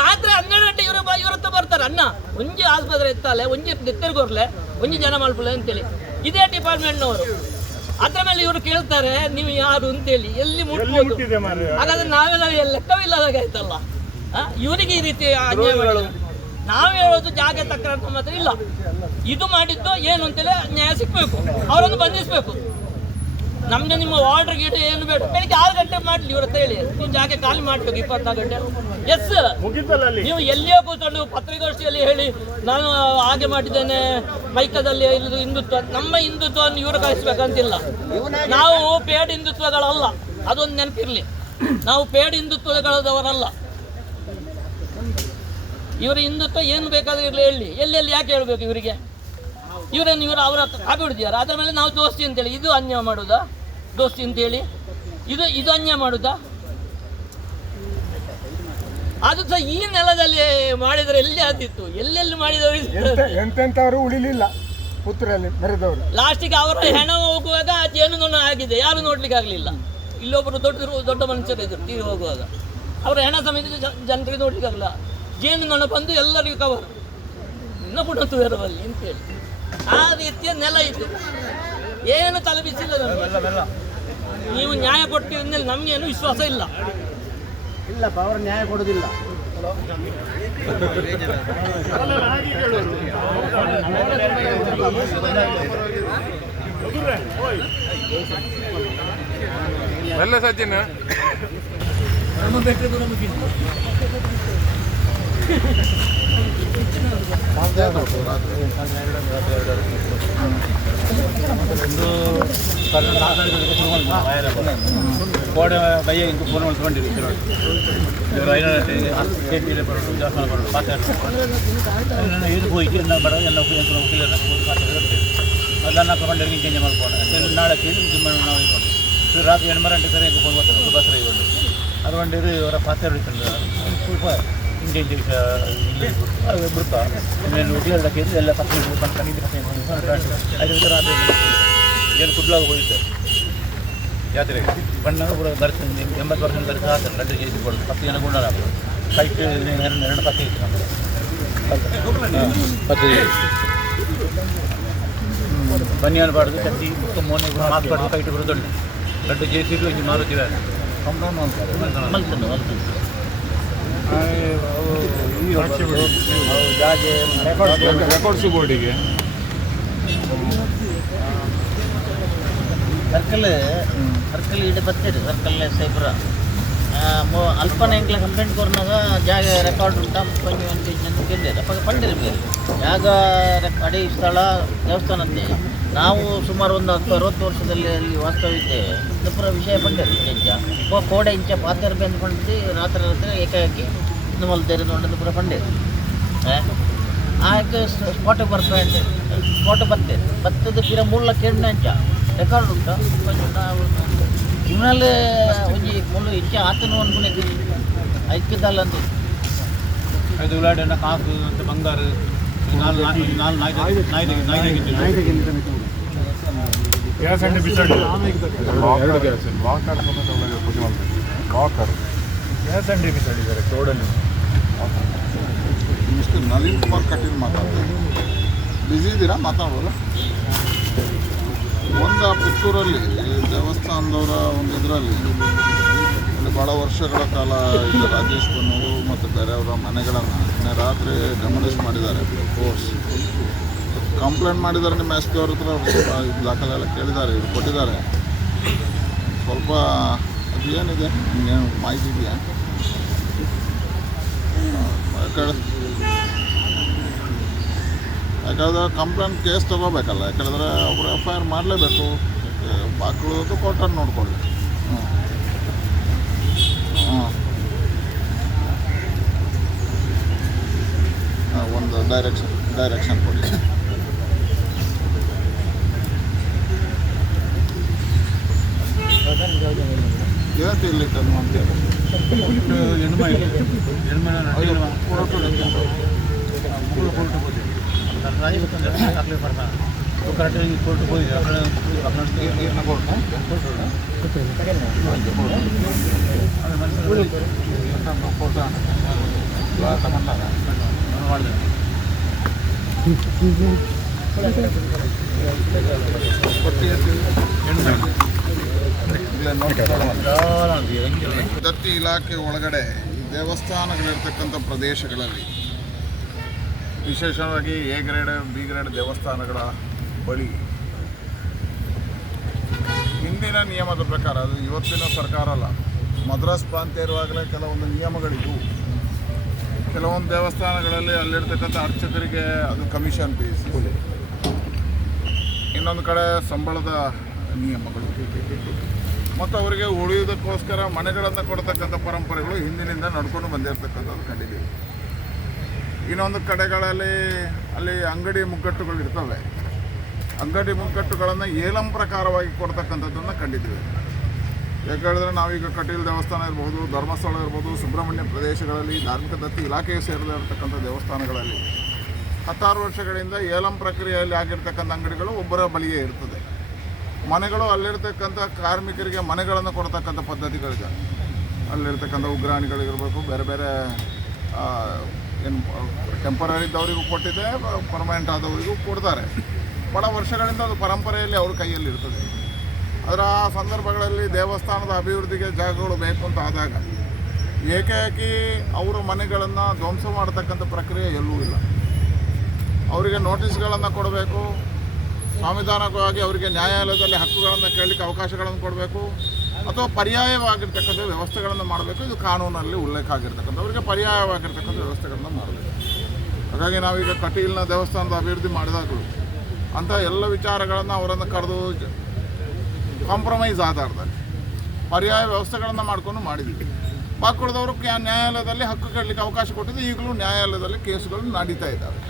ರಾತ್ರಿ 12 ಗಂಟೆ ಇವರ ಹತ್ರ ಬರ್ತಾರೆ. ಅಣ್ಣ ಒಂಜಿ ಆಸ್ಪತ್ರೆ ಇತ್ತಲೆ, ಒಂಜಿ ನೆತ್ತರ್ಗೋರ್ಲೆ, ಒಂಜಿ ಜನ ಮಲ್ಪಲೆ ಅಂತೇಳಿ. ಇದೇ ಡಿಪಾರ್ಟ್ಮೆಂಟ್ನವರು. ಅದ್ರ ಮೇಲೆ ಇವರು ಕೇಳ್ತಾರೆ ನೀವು ಯಾರು ಅಂತೇಳಿ, ಎಲ್ಲಿ ಮುಟ್ಬೋದು. ಹಾಗಾದ್ರೆ ನಾವೆಲ್ಲ ಲೆಕ್ಕವಿಲ್ಲದಾಗ ಆಯ್ತಲ್ಲ. ಇವರಿಗೆ ಈ ರೀತಿ ಅನ್ಯಾಯ ಮಾಡೋದು. ನಾವು ಹೇಳೋದು ಜಾಗ ತಕ್ರಾರು ಮಾತ್ರ ಇಲ್ಲ. ಇದು ಮಾಡಿದ್ದು ಏನು ಅಂತೇಳಿ ನ್ಯಾಯ ಸಿಗ್ಬೇಕು, ಅವರನ್ನು ಬಂಧಿಸ್ಬೇಕು. ನಮ್ದು ನಿಮ್ಮ ಆರ್ಡರ್ ಗೀಡ್ ಏನು ಬೇಡ, ಬೆಳಿಗ್ಗೆ 6 ಗಂಟೆ ಮಾಡ್ಲಿ ಇವ್ರ ಹತ್ರ ಹೇಳಿ, ನೀವು ಜಾಗ ಖಾಲಿ ಮಾಡ್ಬೇಕು 24 ಗಂಟೆ. ಎಸ್, ನೀವು ಎಲ್ಲಿಯೋ ಕೂತ್ಕೊಂಡು ಪತ್ರಿಕಾಗೋಷ್ಠಿಯಲ್ಲಿ ಹೇಳಿ ನಾನು ಹಾಗೆ ಮಾಡಿದ್ದೇನೆ, ಮೈಕದಲ್ಲಿ ಇದು ಹಿಂದುತ್ವ. ನಮ್ಮ ಹಿಂದುತ್ವವನ್ನು ಇವರು ಕಳಿಸ್ಬೇಕಂತಿಲ್ಲ. ನಾವು ಪೇಡ್ ಹಿಂದುತ್ವಗಳಲ್ಲ, ಅದೊಂದು ನೆನಪಿರ್ಲಿ. ನಾವು ಪೇಡ್ ಹಿಂದುತ್ವಗಳದವರಲ್ಲ. ಇವರ ಹಿಂದುತ್ವ ಏನು ಬೇಕಾದ್ರೆ ಇರಲಿ ಹೇಳಿ, ಎಲ್ಲೆಲ್ಲಿ ಯಾಕೆ ಹೇಳ್ಬೇಕು ಇವರಿಗೆ? ಇವರನ್ನು ಅವರ ಕಾಪಿ ಹೊಡಿದಿದ್ದಾರೆ. ಅದರ ಮೇಲೆ ನಾವು ದೋಸ್ತಿ ಅಂತೇಳಿ ಇದು ಅನ್ಯಾಯ ಮಾಡುದಾ? ದೋಸ್ತಿ ಅಂತೇಳಿ ಇದು ಅನ್ಯಾಯ ಮಾಡುದಾ? ಅದು ಸಹ ಈ ನೆಲದಲ್ಲಿ ಮಾಡಿದರೆ ಎಲ್ಲಿ ಆದಿತ್ತು, ಎಲ್ಲೆಲ್ಲಿ ಮಾಡಿದವರು ಎಂತೆಂಥವರು ಉಳಿಲಿಲ್ಲ ಪುತ್ತೂರಲ್ಲಿ ಮೆರೆದವರು. ಲಾಸ್ಟಿಗೆ ಅವರ ಹೆಣ ಹೋಗುವಾಗ ಜೇನುನೊಣ ಆಗಿದೆ, ಯಾರು ನೋಡ್ಲಿಕ್ಕೆ ಆಗಲಿಲ್ಲ. ಇಲ್ಲೊಬ್ಬರು ದೊಡ್ಡ ಮನುಷ್ಯರು ಇದ್ರು ತೀರಿ ಹೋಗುವಾಗ, ಅವರ ಹೆಣ ಸಮೇತ ಜನರಿಗೆ ನೋಡ್ಲಿಕ್ಕೆ ಆಗಲ್ಲ. ಜೇನುನೊಣ ಬಂದು ಎಲ್ಲರಿಗೂ ಕವರ್, ಇನ್ನು ಪುಣತ್ತು ಬೇರವಲ್ಲಿ ಅಂತೇಳಿ ಆ ರೀತಿಯ ನೆಲ ಇದು. ಏನು ತಲುಪಿಸಿಲ್ಲ ನಮಗೆ. ನೀವು ನ್ಯಾಯ ಕೊಟ್ಟಿದ್ಮೇಲೆ ನಮಗೇನು ವಿಶ್ವಾಸ ಇಲ್ಲ. ಇಲ್ಲಪ್ಪ, ಅವರು ನ್ಯಾಯ ಕೊಡುದಿಲ್ಲ. ಎಲ್ಲ ಸಜ್ಜನ ಕೋಡೆ ಬೈಯ ಇಂಕು ಫೋನ್ ಮಾಡ್ಕೊಂಡಿದ್ರು ಇದು ಹೋಗಿ ಎಲ್ಲ ಬಡ ಎಲ್ಲ ಅದನ್ನು ತಗೊಂಡಿರೋ ಚೇಂಜ್ ಮಾಡ್ಕೊಂಡು ನಾಳೆ ನಾವು ಇದು ರಾತ್ರಿ 8 ಸರಿ ಫೋನ್ ಮಾಡ್ತಾರೆ ಬಸ್ ಇವರು അതുകൊണ്ട് ಅವರ ಪಾತ್ರ ಸ್ವಲ್ಪ ಇಂಡಿಯನ್ ಬಿಡ್ತಾ ಹೋಟೆಲ್ದಾಗೆ ಎಲ್ಲ ಐದು ರಾತ್ರಿ ಏನು ಕುಡ್ಲಾಗ ಹೋಗಿದ್ದೆ ಜಾತ್ರೆಗೆ ಬಣ್ಣ ಕೂಡ ಬರ್ತೀನಿ 80% ಬರ್ತಾ ಆಗ್ತಾರೆ. ಗಂಟೆ ಜೇಸಿ ಕೊಡೋದು 10 ಜನ ಗುಂಡ ಕೈಟ್ 2 ಪಕ್ಕ ಇತ್ತು ಬನ್ನಿಯಾನ ಬಾರ್ದು ಕತ್ತಿ ಮೋನೆ ಮಾತಾಡೋದು ಕೈಟ್ ಬರೋದೊಳ್ಳೆ ಗಂಟೆ ಜೇಸಿ ಇಂಜಿ ಮಾರುತ್ತೀವಿ ರೆಕಾರ್ಡ್ಸ್ ಬೋರ್ಡಿಗೆ ಸರ್ಕಲ್ ಇಡೆ ಬರ್ತೀರಿ ಸರ್ಕಲ್ ಸೈಬ್ರ ಅಲ್ಪನ ಎಂಕ್ಲ ಕಂಪ್ಲೇಂಟ್ ಕೊರ್ನಾಗ ಜಾಗ ರೆಕಾರ್ಡ್ ಉಂಟಾ ಕೊಂಚ ಅಂತ ಕೇಳಿದ್ರೆ ಅಪ್ಪ ಪಂಡಿರ್ಬೇಕು ಜಾಗ ಅಡಿ ಸ್ಥಳ ದೇವಸ್ಥಾನದ್ದೇ. ನಾವು ಸುಮಾರು ಒಂದು 60 ವರ್ಷದಲ್ಲಿ ಅಲ್ಲಿ ವಾಸ್ತವಿದ್ದೇವೆ. ಪೂರ ವಿಷಯ ಪಂಡಿರಿ ಇಂಚ ಕೋಡೆ ಇಂಚ ಪಾತ್ರೆ ಅಂದ್ಕೊಂಡಿದ್ದು ರಾತ್ರಿ ಏಕಾಏಕಿ ಮಲ್ದೇರಿ ನೋಡಿದ್ದು ಪೂರ ಪಂಡಿರಿ ಆಯ್ಕೆ ಸ್ಪಾಟಿಗೆ ಬರ್ತಾ ಸ್ಪಾಟ್ ಬರ್ತೇವೆ ಬರ್ತದ ಪಿರ 3 ಲಕ್ಷ ಅಂಚ ರೆಕಾರ್ಡ್ ಉಂಟಾ ಕೊಂಚ ನಾವು ಇವನಲ್ಲಿ ಒಂಜಿ ಮುಳ್ಳು ಇಂಚೆ ಆತನು ಅನ್ಕೊಂಡಿದ್ದೀನಿ ಐಕ್ಯದಲ್ಲ ಅಂತ ಅದು ಉಳ್ಳಾಗಡ್ಡೆ ಕಾಸು ಮತ್ತು ಬಂಗಾರ ಗ್ಯಾಸ್ ಅಂಗಡಿ ಬಿಸಾಡಿ 2 ಗ್ಯಾಸ್ ಲಾಕರ್ ಸಮೇತ ಒಳಗೆ ಪೂಜೆ ಮಾಡ್ತಾರೆ. ಲಾಕರ್ ಗ್ಯಾಸ್ ಅಂಗಡಿ ಬಿಸಾಡಿದ್ದಾರೆ ರೋಡಲ್ಲಿ. ಮಿಸ್ಟರ್ ನಳಿನ್ ಕುಮಾರ್ ಕಟೀಲ್ ಮಾತಾಡ್ತಾರೆ. ಬ್ಯುಸಿ ಇದ್ದೀರಾ? ಮಾತಾಡೋಲ್ಲ. ಒಂದು ಪುತ್ತೂರಲ್ಲಿ ದೇವಸ್ಥಾನದವರ ಒಂದು ಇದರಲ್ಲಿ ಅಲ್ಲಿ ಭಾಳ ವರ್ಷಗಳ ಕಾಲ ಇದು ರಾಜೇಶ್ ಬನ್ನೂರು ಮತ್ತು ಬೇರೆಯವರ ಮನೆಗಳನ್ನು ನಿನ್ನೆ ರಾತ್ರಿ ಡೆಮಾಲಿಷ್ ಮಾಡಿದ್ದಾರೆ. ಫೋರ್ಸ್ ಕಂಪ್ಲೇಂಟ್ ಮಾಡಿದ್ದಾರೆ. ನಿಮ್ಮ ಎಸ್ ಪಿ ಅವ್ರ ಹತ್ರ ಸ್ವಲ್ಪ ದಾಖಲೆ ಎಲ್ಲ ಕೇಳಿದ್ದಾರೆ, ಇವ್ರು ಕೊಟ್ಟಿದ್ದಾರೆ. ಸ್ವಲ್ಪ ಅದು ಏನಿದೆ ನಿಮಗೇನು ಮಾಹಿತಿ ಇದೆಯಾ? ಯಾಕಂದರೆ ಕಂಪ್ಲೇಂಟ್ ಕೇಸ್ ತೊಗೋಬೇಕಲ್ಲ. ಯಾಕಂದರೆ ಒಬ್ಬರು FIR ಮಾಡಲೇಬೇಕು. ಬಾಗಿಲು ಕೋರ್ಟನ್ನು ನೋಡ್ಕೊಳ್ಳಿ. ಒಂದು ಡೈರೆಕ್ಷನ್ ಕೊಡಿ. ಇವತ್ತು ಇಲ್ಲಿ ತಂದು ಮಾಡ್ತೇವೆ. ಕರೆಕ್ಟಾಗಿ ಕೋರ್ಟ್ಗೆ ಹೋಗಿದ್ದೆ. ದತ್ತಿ ಇಲಾಖೆ ಒಳಗಡೆ ಈ ದೇವಸ್ಥಾನಗಳಿರ್ತಕ್ಕಂಥ ಪ್ರದೇಶಗಳಲ್ಲಿ ವಿಶೇಷವಾಗಿ A ಗ್ರೇಡ್ B ಗ್ರೇಡ್ ದೇವಸ್ಥಾನಗಳ ಬಳಿ ಹಿಂದಿನ ನಿಯಮದ ಪ್ರಕಾರ, ಅದು ಇವತ್ತಿನ ಸರ್ಕಾರ ಅಲ್ಲ, ಮದ್ರಾಸ್ ಪ್ರಾಂತ್ಯ ಇರುವಾಗಲೇ ಕೆಲವೊಂದು ನಿಯಮಗಳಿದ್ದವು. ಕೆಲವೊಂದು ದೇವಸ್ಥಾನಗಳಲ್ಲಿ ಅಲ್ಲಿರ್ತಕ್ಕಂಥ ಅರ್ಚಕರಿಗೆ ಅದು ಕಮಿಷನ್ ಬೇಸ್, ಇನ್ನೊಂದು ಕಡೆ ಸಂಬಳದ ನಿಯಮಗಳು ಮತ್ತು ಅವರಿಗೆ ಉಳಿಯೋದಕ್ಕೋಸ್ಕರ ಮನೆಗಳನ್ನು ಕೊಡ್ತಕ್ಕಂಥ ಪರಂಪರೆಗಳು ಹಿಂದಿನಿಂದ ನಡ್ಕೊಂಡು ಬಂದಿರತಕ್ಕಂಥದ್ದು ಕಂಡಿದ್ದೀವಿ. ಇನ್ನೊಂದು ಕಡೆಗಳಲ್ಲಿ ಅಲ್ಲಿ ಅಂಗಡಿ ಮುಗ್ಗಟ್ಟುಗಳು ಇರ್ತವೆ. ಅಂಗಡಿ ಮುಗ್ಗಟ್ಟುಗಳನ್ನು ಏಲಂ ಪ್ರಕಾರವಾಗಿ ಕೊಡ್ತಕ್ಕಂಥದ್ದನ್ನು ಕಂಡಿದ್ದೀವಿ. ಯಾಕಂದರೆ ನಾವೀಗ ಕಟೀಲ್ ದೇವಸ್ಥಾನ ಇರ್ಬೋದು, ಧರ್ಮಸ್ಥಳ ಇರ್ಬೋದು, ಸುಬ್ರಹ್ಮಣ್ಯ ಪ್ರದೇಶಗಳಲ್ಲಿ ಧಾರ್ಮಿಕ ದತ್ತಿ ಇಲಾಖೆಗೆ ಸೇರಿದಿರ್ತಕ್ಕಂಥ ದೇವಸ್ಥಾನಗಳಲ್ಲಿ 16 ವರ್ಷಗಳಿಂದ ಏಲಂ ಪ್ರಕ್ರಿಯೆಯಲ್ಲಿ ಆಗಿರ್ತಕ್ಕಂಥ ಅಂಗಡಿಗಳು ಒಬ್ಬರ ಬಳಿಯೇ ಇರ್ತದೆ. ಮನೆಗಳು ಅಲ್ಲಿರ್ತಕ್ಕಂಥ ಕಾರ್ಮಿಕರಿಗೆ ಮನೆಗಳನ್ನು ಕೊಡ್ತಕ್ಕಂಥ ಪದ್ಧತಿಗಳಿದೆ. ಅಲ್ಲಿರ್ತಕ್ಕಂಥ ಉಗ್ರಾಣಿಗಳಿಗಿರಬೇಕು, ಬೇರೆ ಬೇರೆ ಏನು ಟೆಂಪರರಿ ಇದ್ದವರಿಗೂ ಕೊಟ್ಟಿದೆ, ಪರ್ಮನೆಂಟ್ ಆದವರಿಗೂ ಕೊಡ್ತಾರೆ. ಭಾಳ ವರ್ಷಗಳಿಂದ ಅದು ಪರಂಪರೆಯಲ್ಲಿ ಅವ್ರ ಕೈಯಲ್ಲಿ ಇರ್ತದೆ. ಅದರ ಆ ಸಂದರ್ಭಗಳಲ್ಲಿ ದೇವಸ್ಥಾನದ ಅಭಿವೃದ್ಧಿಗೆ ಜಾಗಗಳು ಬೇಕು ಅಂತ ಆದಾಗ ಏಕಾಏಕಿ ಅವರ ಮನೆಗಳನ್ನು ಧ್ವಂಸ ಮಾಡತಕ್ಕಂಥ ಪ್ರಕ್ರಿಯೆ ಎಲ್ಲೂ ಇಲ್ಲ. ಅವರಿಗೆ ನೋಟಿಸ್ಗಳನ್ನು ಕೊಡಬೇಕು, ಸಂವಿಧಾನಿಕವಾಗಿ ಅವರಿಗೆ ನ್ಯಾಯಾಲಯದಲ್ಲಿ ಹಕ್ಕುಗಳನ್ನು ಕೇಳಲಿಕ್ಕೆ ಅವಕಾಶಗಳನ್ನು ಕೊಡಬೇಕು, ಅಥವಾ ಪರ್ಯಾಯವಾಗಿರ್ತಕ್ಕಂಥ ವ್ಯವಸ್ಥೆಗಳನ್ನು ಮಾಡಬೇಕು. ಇದು ಕಾನೂನಲ್ಲಿ ಉಲ್ಲೇಖ ಆಗಿರ್ತಕ್ಕಂಥ ಅವರಿಗೆ ಪರ್ಯಾಯವಾಗಿರ್ತಕ್ಕಂಥ ವ್ಯವಸ್ಥೆಗಳನ್ನು ಮಾಡಬೇಕು. ಹಾಗಾಗಿ ನಾವೀಗ ಕಟೀಲ್ನ ದೇವಸ್ಥಾನದ ಅಭಿವೃದ್ಧಿ ಮಾಡಿದಾಗಲೂ ಅಂಥ ಎಲ್ಲ ವಿಚಾರಗಳನ್ನು ಅವರನ್ನು ಕರೆದು ಕಾಂಪ್ರಮೈಸ್ ಆಧಾರದಲ್ಲಿ ಪರ್ಯಾಯ ವ್ಯವಸ್ಥೆಗಳನ್ನು ಮಾಡಿಕೊಂಡು ಮಾಡಿದ್ದೀವಿ. ಬಾಕೊಡ್ದವರು ನ್ಯಾಯಾಲಯದಲ್ಲಿ ಹಕ್ಕು ಕೇಳಲಿಕ್ಕೆ ಅವಕಾಶ ಕೊಟ್ಟಿದ್ದು ಈಗಲೂ ನ್ಯಾಯಾಲಯದಲ್ಲಿ ಕೇಸುಗಳು ನಡೀತಾ ಇದ್ದಾವೆ.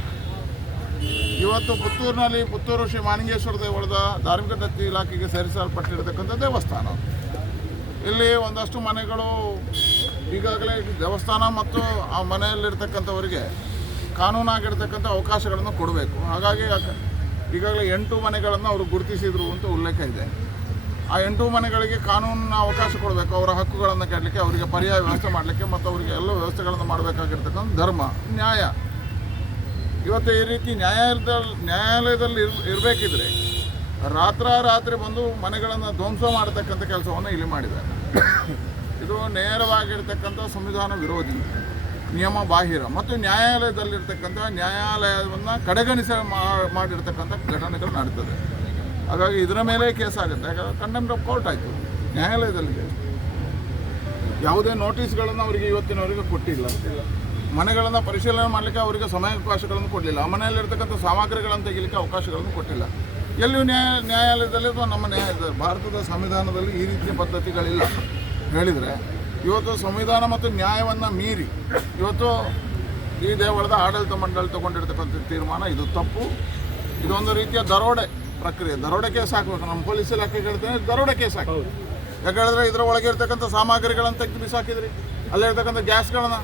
ಇವತ್ತು ಪುತ್ತೂರು ಶ್ರೀ ಮಾನಿಂಗೇಶ್ವರ ದೇವಳದ ಧಾರ್ಮಿಕ ದತ್ತಿ ಇಲಾಖೆಗೆ ಸೇರಿಸಲ್ಪಟ್ಟಿರತಕ್ಕಂಥ ದೇವಸ್ಥಾನ. ಇಲ್ಲಿ ಒಂದಷ್ಟು ಮನೆಗಳು ಈಗಾಗಲೇ ದೇವಸ್ಥಾನ ಮತ್ತು ಆ ಮನೆಯಲ್ಲಿರ್ತಕ್ಕಂಥವರಿಗೆ ಕಾನೂನಾಗಿರ್ತಕ್ಕಂಥ ಅವಕಾಶಗಳನ್ನು ಕೊಡಬೇಕು. ಹಾಗಾಗಿ ಈಗಾಗಲೇ 8 ಮನೆಗಳನ್ನು ಅವರು ಗುರುತಿಸಿದ್ರು ಅಂತ ಉಲ್ಲೇಖ ಇದೆ. ಆ 8 ಮನೆಗಳಿಗೆ ಕಾನೂನಿನ ಅವಕಾಶ ಕೊಡಬೇಕು. ಅವರ ಹಕ್ಕುಗಳನ್ನು ಕೇಳಲಿಕ್ಕೆ, ಅವರಿಗೆ ಪರ್ಯಾಯ ವ್ಯವಸ್ಥೆ ಮಾಡಲಿಕ್ಕೆ ಮತ್ತು ಅವರಿಗೆ ಎಲ್ಲ ವ್ಯವಸ್ಥೆಗಳನ್ನು ಮಾಡಬೇಕಾಗಿರ್ತಕ್ಕಂಥ ಧರ್ಮ, ನ್ಯಾಯ. ಇವತ್ತು ಈ ರೀತಿ ನ್ಯಾಯಾಲಯದಲ್ಲಿ ಇರಬೇಕಿದ್ರೆ ರಾತ್ರಿ ಬಂದು ಮನೆಗಳನ್ನು ಧ್ವಂಸ ಮಾಡತಕ್ಕಂಥ ಕೆಲಸವನ್ನು ಇಲ್ಲಿ ಮಾಡಿದ್ದಾರೆ. ಇದು ನೇರವಾಗಿರ್ತಕ್ಕಂಥ ಸಂವಿಧಾನ ವಿರೋಧಿ, ನಿಯಮ ಬಾಹಿರ ಮತ್ತು ನ್ಯಾಯಾಲಯದಲ್ಲಿರ್ತಕ್ಕಂಥ ನ್ಯಾಯಾಲಯವನ್ನು ಕಡೆಗಣಿಸಿ ಮಾಡಿರ್ತಕ್ಕಂಥ ಘಟನೆಗಳು ನಡೀತದೆ. ಹಾಗಾಗಿ ಇದರ ಮೇಲೆ ಕೇಸ್ ಆಗುತ್ತೆ. ಯಾಕಂದರೆ ಕಂಡೆಮ್ಡ್ ಆಫ್ ಕೋರ್ಟ್ ಆಯಿತು, ನ್ಯಾಯಾಲಯದಲ್ಲಿದೆ. ಯಾವುದೇ ನೋಟಿಸ್ಗಳನ್ನು ಅವರಿಗೆ ಇವತ್ತಿನವರೆಗೆ ಕೊಟ್ಟಿಲ್ಲ. ಮನೆಗಳನ್ನು ಪರಿಶೀಲನೆ ಮಾಡಲಿಕ್ಕೆ ಅವರಿಗೆ ಸಮಯಾವಕಾಶಗಳನ್ನು ಕೊಡಲಿಲ್ಲ. ಆ ಮನೆಯಲ್ಲಿರ್ತಕ್ಕಂಥ ಸಾಮಗ್ರಿಗಳನ್ನು ತೆಗಿಲಿಕ್ಕೆ ಅವಕಾಶಗಳನ್ನು ಕೊಟ್ಟಿಲ್ಲ. ಎಲ್ಲಿಯೂ ನ್ಯಾಯಾಲಯದಲ್ಲಿ ಅಥವಾ ನಮ್ಮ ಭಾರತದ ಸಂವಿಧಾನದಲ್ಲಿ ಈ ರೀತಿಯ ಪದ್ಧತಿಗಳಿಲ್ಲ ಹೇಳಿದರೆ, ಇವತ್ತು ಸಂವಿಧಾನ ಮತ್ತು ನ್ಯಾಯವನ್ನು ಮೀರಿ ಇವತ್ತು ಈ ದೇವಳದ ಆಡಳಿತ ಮಂಡಳಿ ತಗೊಂಡಿರ್ತಕ್ಕಂಥ ತೀರ್ಮಾನ ಇದು ತಪ್ಪು. ಇದೊಂದು ರೀತಿಯ ದರೋಡೆ ಪ್ರಕ್ರಿಯೆ. ದರೋಡೆ ಕೇಸ್ ಹಾಕಬೇಕು. ನಮ್ಮ ಪೊಲೀಸ್ ಇಲಾಖೆಗೆ ಹೇಳ್ತೇನೆ, ದರೋಡೆ ಕೇಸ್ ಹಾಕಿ. ಯಾಕಂದರೆ ಇದರ ಒಳಗೆ ಇರ್ತಕ್ಕಂಥ ಸಾಮಗ್ರಿಗಳನ್ನು ತೆಗೆದು ಬಿಸಾಕಿದ್ರಿ. ಅಲ್ಲಿರ್ತಕ್ಕಂಥ ಗ್ಯಾಸ್ಗಳನ್ನು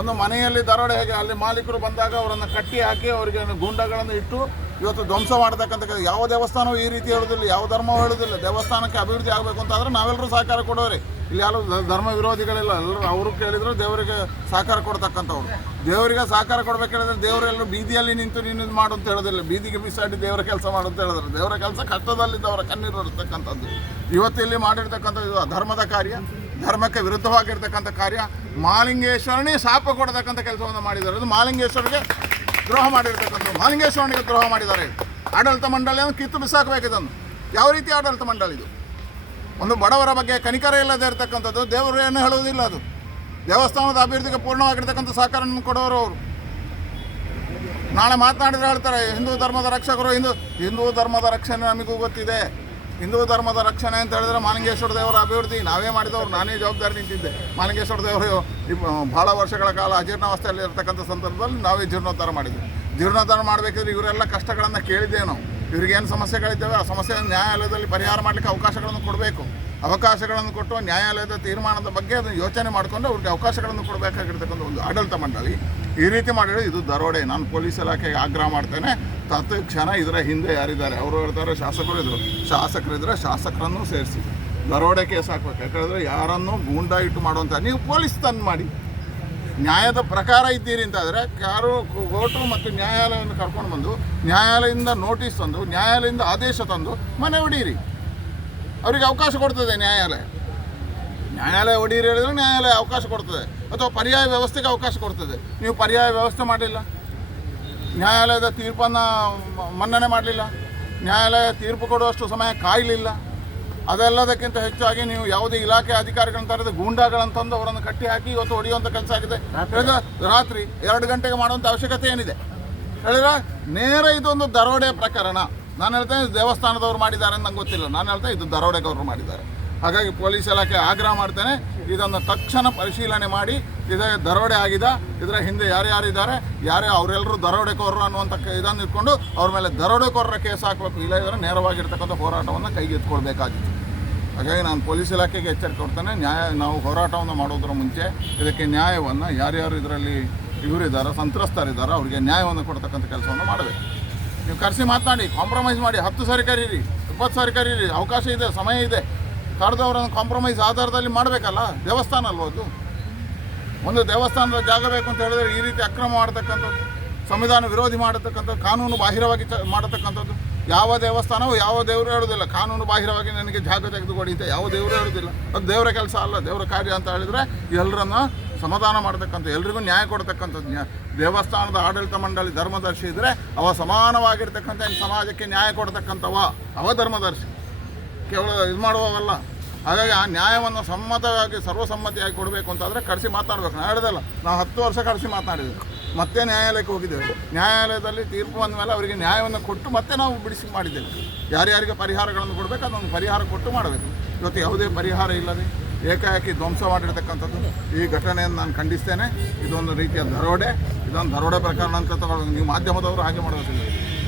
ಒಂದು ಮನೆಯಲ್ಲಿ ದರೋಡೆ ಹೇಗೆ ಅಲ್ಲಿ ಮಾಲೀಕರು ಬಂದಾಗ ಅವರನ್ನು ಕಟ್ಟಿ ಹಾಕಿ ಅವರಿಗೆ ಗೂಂಡಗಳನ್ನು ಇಟ್ಟು ಇವತ್ತು ಧ್ವಂಸ ಮಾಡ್ತಕ್ಕಂಥ ಯಾವ ದೇವಸ್ಥಾನವೂ ಈ ರೀತಿ ಹೇಳೋದಿಲ್ಲ, ಯಾವ ಧರ್ಮವೂ ಹೇಳೋದಿಲ್ಲ. ದೇವಸ್ಥಾನಕ್ಕೆ ಅಭಿವೃದ್ಧಿ ಆಗಬೇಕು ಅಂತಾದರೆ ನಾವೆಲ್ಲರೂ ಸಹಕಾರ ಕೊಡೋರಿ. ಇಲ್ಲಿ ಯಾರು ಧರ್ಮ ವಿರೋಧಿಗಳಿಲ್ಲ, ಎಲ್ಲರೂ ಅವರು ಕೇಳಿದ್ರು ದೇವರಿಗೆ ಸಹಕಾರ ಕೊಡ್ತಕ್ಕಂಥವ್ರು. ದೇವರಿಗೆ ಸಹಕಾರ ಕೊಡಬೇಕಾದ್ರೆ ದೇವರೆಲ್ಲರೂ ಬೀದಿಯಲ್ಲಿ ನಿಂತು ನೀನು ಇದು ಮಾಡು ಅಂತ ಹೇಳೋದಿಲ್ಲ, ಬೀದಿಗೆ ಬಿಸಾಡಿ ದೇವರ ಕೆಲಸ ಮಾಡು ಅಂತ ಹೇಳಿದ್ರು. ದೇವರ ಕೆಲಸ ಕಷ್ಟದಲ್ಲಿದ್ದವರ ಕಣ್ಣೀರು ಇರ್ತಕ್ಕಂಥದ್ದು. ಇವತ್ತು ಇಲ್ಲಿ ಮಾಡಿರ್ತಕ್ಕಂಥ ಇದು ಧರ್ಮದ ಕಾರ್ಯ, ಧರ್ಮಕ್ಕೆ ವಿರುದ್ಧವಾಗಿರ್ತಕ್ಕಂಥ ಕಾರ್ಯ. ಮಹಾಲಿಂಗೇಶ್ವರನೇ ಶಾಪ ಕೊಡತಕ್ಕಂಥ ಕೆಲಸವನ್ನು ಮಾಡಿದ್ದಾರೆ. ಅದು ಮಹಾಲಿಂಗೇಶ್ವರಿಗೆ ದ್ರೋಹ ಮಾಡಿರ್ತಕ್ಕಂಥದ್ದು, ಮಹಾಲಿಂಗೇಶ್ವರನಿಗೆ ದ್ರೋಹ ಮಾಡಿದ್ದಾರೆ. ಆಡಳಿತ ಮಂಡಳಿಯನ್ನು ಕಿತ್ತು ಬಿಸಾಕಬೇಕು ಇದನ್ನು. ಯಾವ ರೀತಿ ಆಡಳಿತ ಮಂಡಳಿ ಇದು? ಒಂದು ಬಡವರ ಬಗ್ಗೆ ಕನಿಕರ ಇಲ್ಲದೆ ಇರತಕ್ಕಂಥದ್ದು. ದೇವರು ಏನು ಹೇಳುವುದಿಲ್ಲ. ಅದು ದೇವಸ್ಥಾನದ ಅಭಿವೃದ್ಧಿಗೆ ಪೂರ್ಣವಾಗಿರ್ತಕ್ಕಂಥ ಸಹಕಾರವನ್ನು ಕೊಡೋರು ಅವರು. ನಾಳೆ ಮಾತನಾಡಿದ್ರೆ ಹೇಳ್ತಾರೆ ಹಿಂದೂ ಧರ್ಮದ ರಕ್ಷಕರು. ಹಿಂದೂ ಧರ್ಮದ ರಕ್ಷಣೆ ನಮಗೂ ಗೊತ್ತಿದೆ. ಹಿಂದೂ ಧರ್ಮದ ರಕ್ಷಣೆ ಅಂತ ಹೇಳಿದ್ರೆ ಮಹಾಲಿಂಗೇಶ್ವರ ದೇವರ ಅಭಿವೃದ್ಧಿ ನಾವೇ ಮಾಡಿದವರು. ನಾನೇ ಜವಾಬ್ದಾರಿ ನಿಂತಿದ್ದೆ. ಮಹಾಲಿಂಗೇಶ್ವರ ದೇವರು ಭಾಳ ವರ್ಷಗಳ ಕಾಲ ಅಜೀರ್ಣಾವಸ್ಥೆಯಲ್ಲಿ ಇರ್ತಕ್ಕಂಥ ಸಂದರ್ಭದಲ್ಲಿ ನಾವೇ ಜೀರ್ಣೋದ್ಧಾರ ಮಾಡಿದ್ವಿ. ಜೀರ್ಣೋದ್ಧಾರ ಮಾಡಬೇಕಿದ್ರೆ ಇವರೆಲ್ಲ ಕಷ್ಟಗಳನ್ನು ಕೇಳಿದ್ದೇವೆ ನಾವು. ಇವ್ರಿಗೇನು ಸಮಸ್ಯೆಗಳಿದ್ದಾವೆ ಆ ಸಮಸ್ಯೆಯನ್ನು ನ್ಯಾಯಾಲಯದಲ್ಲಿ ಪರಿಹಾರ ಮಾಡಲಿಕ್ಕೆ ಅವಕಾಶಗಳನ್ನು ಕೊಡಬೇಕು. ಅವಕಾಶಗಳನ್ನು ಕೊಟ್ಟು ನ್ಯಾಯಾಲಯದ ತೀರ್ಮಾನದ ಬಗ್ಗೆ ಅದನ್ನು ಯೋಚನೆ ಮಾಡಿಕೊಂಡು ಅವ್ರಿಗೆ ಅವಕಾಶಗಳನ್ನು ಕೊಡಬೇಕಾಗಿರ್ತಕ್ಕಂಥ ಒಂದು ಆಡಳಿತ ಮಂಡಳಿ ಈ ರೀತಿ ಮಾಡಿದ್ರೆ ಇದು ದರೋಡೆ. ನಾನು ಪೊಲೀಸ್ ಇಲಾಖೆಗೆ ಆಗ್ರಹ ಮಾಡ್ತೇನೆ, ತತ್ಕ್ಷಣ ಇದರ ಹಿಂದೆ ಯಾರಿದ್ದಾರೆ ಅವರು ಹೇಳ್ತಾರೆ ಶಾಸಕರಿದ್ದರೆ ಶಾಸಕರನ್ನು ಸೇರಿಸಿ ದರೋಡೆ ಕೇಸ್ ಹಾಕ್ಬೇಕು. ಯಾಕಂದರೆ ಯಾರನ್ನು ಗೂಂಡಾ ಇಟ್ಟು ಮಾಡುವಂಥ ನೀವು ಪೊಲೀಸ್ ತಂದು ಮಾಡಿ ನ್ಯಾಯದ ಪ್ರಕಾರ ಇದ್ದೀರಿ ಅಂತಾದರೆ ಯಾರು ಕೋರ್ಟು ಮತ್ತು ನ್ಯಾಯಾಲಯವನ್ನು ಕರ್ಕೊಂಡು ಬಂದು ನ್ಯಾಯಾಲಯದಿಂದ ನೋಟಿಸ್ ತಂದು ನ್ಯಾಯಾಲಯದಿಂದ ಆದೇಶ ತಂದು ಮನೆ ಹೊಡೀರಿ. ಅವರಿಗೆ ಅವಕಾಶ ಕೊಡ್ತದೆ ನ್ಯಾಯಾಲಯ ಹೊಡೀರಿ ಹೇಳಿದ್ರೆ ನ್ಯಾಯಾಲಯ ಅವಕಾಶ ಕೊಡ್ತದೆ, ಅಥವಾ ಪರ್ಯಾಯ ವ್ಯವಸ್ಥೆಗೆ ಅವಕಾಶ ಕೊಡ್ತದೆ. ನೀವು ಪರ್ಯಾಯ ವ್ಯವಸ್ಥೆ ಮಾಡಲಿಲ್ಲ, ನ್ಯಾಯಾಲಯದ ತೀರ್ಪನ್ನು ಮನ್ನಣೆ ಮಾಡಲಿಲ್ಲ, ನ್ಯಾಯಾಲಯ ತೀರ್ಪು ಕೊಡುವಷ್ಟು ಸಮಯ ಕಾಯಲಿಲ್ಲ. ಅದೆಲ್ಲದಕ್ಕಿಂತ ಹೆಚ್ಚಾಗಿ ನೀವು ಯಾವುದೇ ಇಲಾಖೆ ಅಧಿಕಾರಿಗಳನ್ನ ತರದೆ ಗೂಂಡಾಗಳಂತಂದು ಅವರನ್ನು ಕಟ್ಟಿ ಹಾಕಿ ಇವತ್ತು ಹೊಡೆಯುವಂಥ ಕೆಲಸ ಆಗಿದೆ. ಹೇಳಿದ್ರೆ ರಾತ್ರಿ 2 ಗಂಟೆಗೆ ಮಾಡುವಂಥ ಅವಶ್ಯಕತೆ ಏನಿದೆ ಹೇಳಿದ್ರೆ ನೇರ ಇದೊಂದು ದರೋಡೆ ಪ್ರಕರಣ. ನಾನು ಹೇಳ್ತೇನೆ ದೇವಸ್ಥಾನದವ್ರು ಮಾಡಿದ್ದಾರೆ ಅಂತ ನಂಗೆ ಗೊತ್ತಿಲ್ಲ, ನಾನು ಹೇಳ್ತೇನೆ ಇದು ದರೋಡೆಗವರು ಮಾಡಿದ್ದಾರೆ. ಹಾಗಾಗಿ ಪೊಲೀಸ್ ಇಲಾಖೆ ಆಗ್ರಹ ಮಾಡ್ತೇನೆ, ಇದನ್ನು ತಕ್ಷಣ ಪರಿಶೀಲನೆ ಮಾಡಿ ಇದೇ ದರೋಡೆ ಆಗಿದೆ, ಇದರ ಹಿಂದೆ ಯಾರ್ಯಾರಿದ್ದಾರೆ ಅವರೆಲ್ಲರೂ ದರೋಡೆಕೋರರು ಅನ್ನುವಂಥ ಇದನ್ನು ಇಟ್ಕೊಂಡು ಅವ್ರ ಮೇಲೆ ದರೋಡೆಕೋರರ ಕೇಸ್ ಹಾಕಬೇಕು. ಇಲ್ಲ ಇದರ ನೇರವಾಗಿರ್ತಕ್ಕಂಥ ಹೋರಾಟವನ್ನು ಕೈಗೆತ್ತಿಕೊಳ್ಬೇಕಾಗಿತ್ತು. ಹಾಗಾಗಿ ನಾನು ಪೊಲೀಸ್ ಇಲಾಖೆಗೆ ಎಚ್ಚರಿಕೆ ಕೊಡ್ತೇನೆ. ನಾವು ಹೋರಾಟವನ್ನು ಮಾಡೋದ್ರ ಮುಂಚೆ ಇದಕ್ಕೆ ನ್ಯಾಯವನ್ನು ಯಾರ್ಯಾರು ಇದರಲ್ಲಿ ಇವರಿದ್ದಾರೆ ಸಂತ್ರಸ್ತರಿದ್ದಾರೆ ಅವರಿಗೆ ನ್ಯಾಯವನ್ನು ಕೊಡ್ತಕ್ಕಂಥ ಕೆಲಸವನ್ನು ಮಾಡಬೇಕು. ನೀವು ಕರೆಸಿ ಮಾತನಾಡಿ, ಕಾಂಪ್ರಮೈಸ್ ಮಾಡಿ, 10 ಸಾರಿ ಕರೀರಿ, 20 ಸಾರಿ ಕರೀರಿ, ಅವಕಾಶ ಇದೆ, ಸಮಯ ಇದೆ. ಕರೆದವರನ್ನು ಕಾಂಪ್ರಮೈಸ್ ಆಧಾರದಲ್ಲಿ ಮಾಡಬೇಕಲ್ಲ. ದೇವಸ್ಥಾನ ಅಲ್ವ ಅದು? ಒಂದು ದೇವಸ್ಥಾನದ ಜಾಗ ಬೇಕು ಅಂತ ಹೇಳಿದ್ರೆ ಈ ರೀತಿ ಅಕ್ರಮ ಮಾಡತಕ್ಕಂಥದ್ದು, ಸಂವಿಧಾನ ವಿರೋಧಿ ಮಾಡತಕ್ಕಂಥದ್ದು, ಕಾನೂನು ಬಾಹಿರವಾಗಿ ಮಾಡತಕ್ಕಂಥದ್ದು. ಯಾವ ದೇವಸ್ಥಾನವೂ ಯಾವ ದೇವರು ಹೇಳೋದಿಲ್ಲ ಕಾನೂನು ಬಾಹಿರವಾಗಿ ನನಗೆ ಜಾಗ ತೆಗೆದುಕೊಡಿ ಅಂತ ಯಾವ ದೇವರು ಹೇಳೋದಿಲ್ಲ. ಅದು ದೇವರ ಕೆಲಸ ಅಲ್ಲ, ದೇವರ ಕಾರ್ಯ ಅಂತ ಹೇಳಿದರೆ ಎಲ್ಲರನ್ನು ಸಮಾಧಾನ ಮಾಡ್ತಕ್ಕಂಥ, ಎಲ್ರಿಗೂ ನ್ಯಾಯ ಕೊಡ್ತಕ್ಕಂಥದ್ದು. ದೇವಸ್ಥಾನದ ಆಡಳಿತ ಮಂಡಳಿ ಧರ್ಮದರ್ಶಿ ಇದ್ದರೆ ಅವ ಸಮಾನವಾಗಿರ್ತಕ್ಕಂಥ ಸಮಾಜಕ್ಕೆ ನ್ಯಾಯ ಕೊಡ್ತಕ್ಕಂಥವ ಅವ ಧರ್ಮದರ್ಶಿ, ಕೇವಲ ಇದು ಮಾಡುವವಲ್ಲ. ಹಾಗಾಗಿ ಆ ನ್ಯಾಯವನ್ನು ಸಮ್ಮತವಾಗಿ ಸರ್ವಸಮ್ಮತಿಯಾಗಿ ಕೊಡಬೇಕು ಅಂತಾದರೆ ಕರೆಸಿ ಮಾತಾಡಬೇಕು. ನಾನು ಹೇಳಿದಲ್ಲ, ನಾವು 10 ವರ್ಷ ಕರೆಸಿ ಮಾತನಾಡಿದ್ದೇವೆ, ಮತ್ತೆ ನ್ಯಾಯಾಲಯಕ್ಕೆ ಹೋಗಿದ್ದೇವೆ. ನ್ಯಾಯಾಲಯದಲ್ಲಿ ತೀರ್ಪು ಬಂದ ಮೇಲೆ ಅವರಿಗೆ ನ್ಯಾಯವನ್ನು ಕೊಟ್ಟು ಮತ್ತೆ ನಾವು ಬಿಡಿಸಿ ಮಾಡಿದ್ದೇವೆ. ಯಾರ್ಯಾರಿಗೆ ಪರಿಹಾರಗಳನ್ನು ಕೊಡಬೇಕು ಅದನ್ನು ಪರಿಹಾರ ಕೊಟ್ಟು ಮಾಡಬೇಕು. ಇವತ್ತು ಯಾವುದೇ ಪರಿಹಾರ ಇಲ್ಲದೆ ಏಕಾಏಕಿ ಧ್ವಂಸ ಮಾಡಿರ್ತಕ್ಕಂಥದ್ದು ಈ ಘಟನೆಯನ್ನು ನಾನು ಖಂಡಿಸ್ತೇನೆ. ಇದೊಂದು ರೀತಿಯ ದರೋಡೆ, ಇದೊಂದು ದರೋಡೆ ಪ್ರಕರಣ ಅಂತ ತಗೊಳ್ಳೋದು. ನೀವು ಮಾಧ್ಯಮದವರು ಹಾಗೆ ಮಾಡೋದಿಲ್ಲ,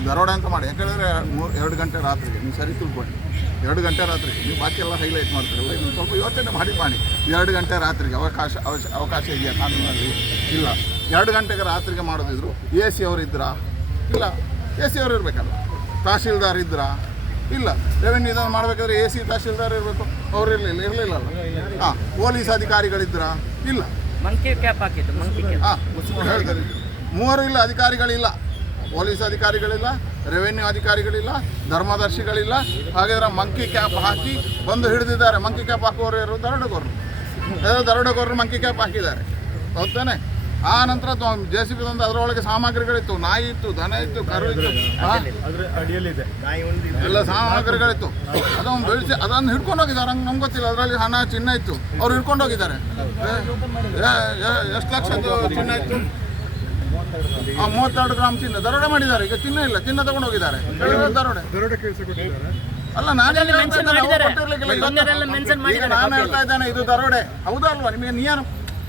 ದರೋಡೆ ಅಂತ ಮಾಡಿ. ಯಾಕಂದರೆ 2 ಗಂಟೆ ರಾತ್ರಿಗೆ ನೀವು ಸರಿ ತಿಳ್ಕೊಂಡು 2 ಗಂಟೆ ರಾತ್ರಿಗೆ ನೀವು ಬಾಕಿ ಎಲ್ಲ ಹೈಲೈಟ್ ಮಾಡ್ತೀರಲ್ಲ, ಇದನ್ನು ಸ್ವಲ್ಪ ಯೋಚನೆ ಮಾಡಿ 2 ಗಂಟೆ ರಾತ್ರಿಗೆ ಅವಕಾಶ ಇದೆಯಾ ಕಾನೂನಲ್ಲಿ? ಇಲ್ಲ. 2 ಗಂಟೆಗೆ ರಾತ್ರಿಗೆ ಮಾಡೋದಿದ್ರು AC ಅವರು ಇದ್ರಾ? ಇಲ್ಲ. AC ಅವರು ಇರಬೇಕಲ್ಲ. ತಹಶೀಲ್ದಾರ್ ಇದ್ರಾ? ಇಲ್ಲ. ರೆವೆನ್ಯೂ ಇದನ್ನು ಮಾಡಬೇಕಾದ್ರೆ AC ತಹಶೀಲ್ದಾರ್ ಇರಬೇಕು, ಅವ್ರು ಇರಲಿಲ್ಲ. ಹಾಂ. ಪೊಲೀಸ್ ಅಧಿಕಾರಿಗಳಿದ್ರಾ? ಇಲ್ಲ. ಮಂಕಿ ಕ್ಯಾಪ್ ಹಾಕಿದ್ದು, ಮಂಕಿ ಕ್ಯಾಪ್. ಹಾಂ, ಹೇಳ್ತಾರೆ. 3 ಇಲ್ಲ, ಅಧಿಕಾರಿಗಳಿಲ್ಲ. Police ಅಧಿಕಾರಿಗಳಿಲ್ಲ, revenue ಅಧಿಕಾರಿಗಳಿಲ್ಲ, ಧರ್ಮದರ್ಶಿಗಳಿಲ್ಲ. ಹಾಗಾದ್ರೆ ಮಂಕಿ ಕ್ಯಾಪ್ ಹಾಕಿ ಬಂದು ಹಿಡಿದಿದ್ದಾರೆ. ಮಂಕಿ ಕ್ಯಾಪ್ ಹಾಕುವವರು ಯಾರು? ದರೋಡೆಕೋರರು ಮಂಕಿ ಕ್ಯಾಪ್ ಹಾಕಿದ್ದಾರೆ. ಹೌದಾನೆ? ಆ ನಂತರ JCB ತಂದು ಅದರೊಳಗೆ ಸಾಮಗ್ರಿಗಳಿತ್ತು, ನಾಯಿ ಇತ್ತು, ದನ ಇತ್ತು, ಕರು ಇತ್ತು, ಎಲ್ಲ ಸಾಮಗ್ರಿಗಳಿತ್ತು. ಅದನ್ನು ಬೆಳೆಸಿ ಅದನ್ನು ಹಿಡ್ಕೊಂಡು ಹೋಗಿದ್ದಾರೆ. ಹಂಗೆ ನಮ್ಗೆ ಗೊತ್ತಿಲ್ಲ. ಅದರಲ್ಲಿ ಹಣ ಚಿನ್ನ ಇತ್ತು, ಅವ್ರು ಹಿಡ್ಕೊಂಡು ಹೋಗಿದ್ದಾರೆ. ಎಷ್ಟು ಲಕ್ಷ ಚಿನ್ನ ಇತ್ತು? 32 ಗ್ರಾಮ್ ಚಿನ್ನ ದರೋಡೆ ಮಾಡಿದ್ದಾರೆ. ಈಗ ಚಿನ್ನ ಇಲ್ಲ, ಚಿನ್ನ ತಗೊಂಡು ಹೋಗಿದ್ದಾರೆ. ದರೋಡೆ ಅಲ್ಲ, ನಾನು ಹೇಳ್ತಾ ಇದ್ದೇನೆ ಇದು ದರೋಡೆ. ಹೌದಾ ಅಲ್ವಾ? ನಿಮಗೆ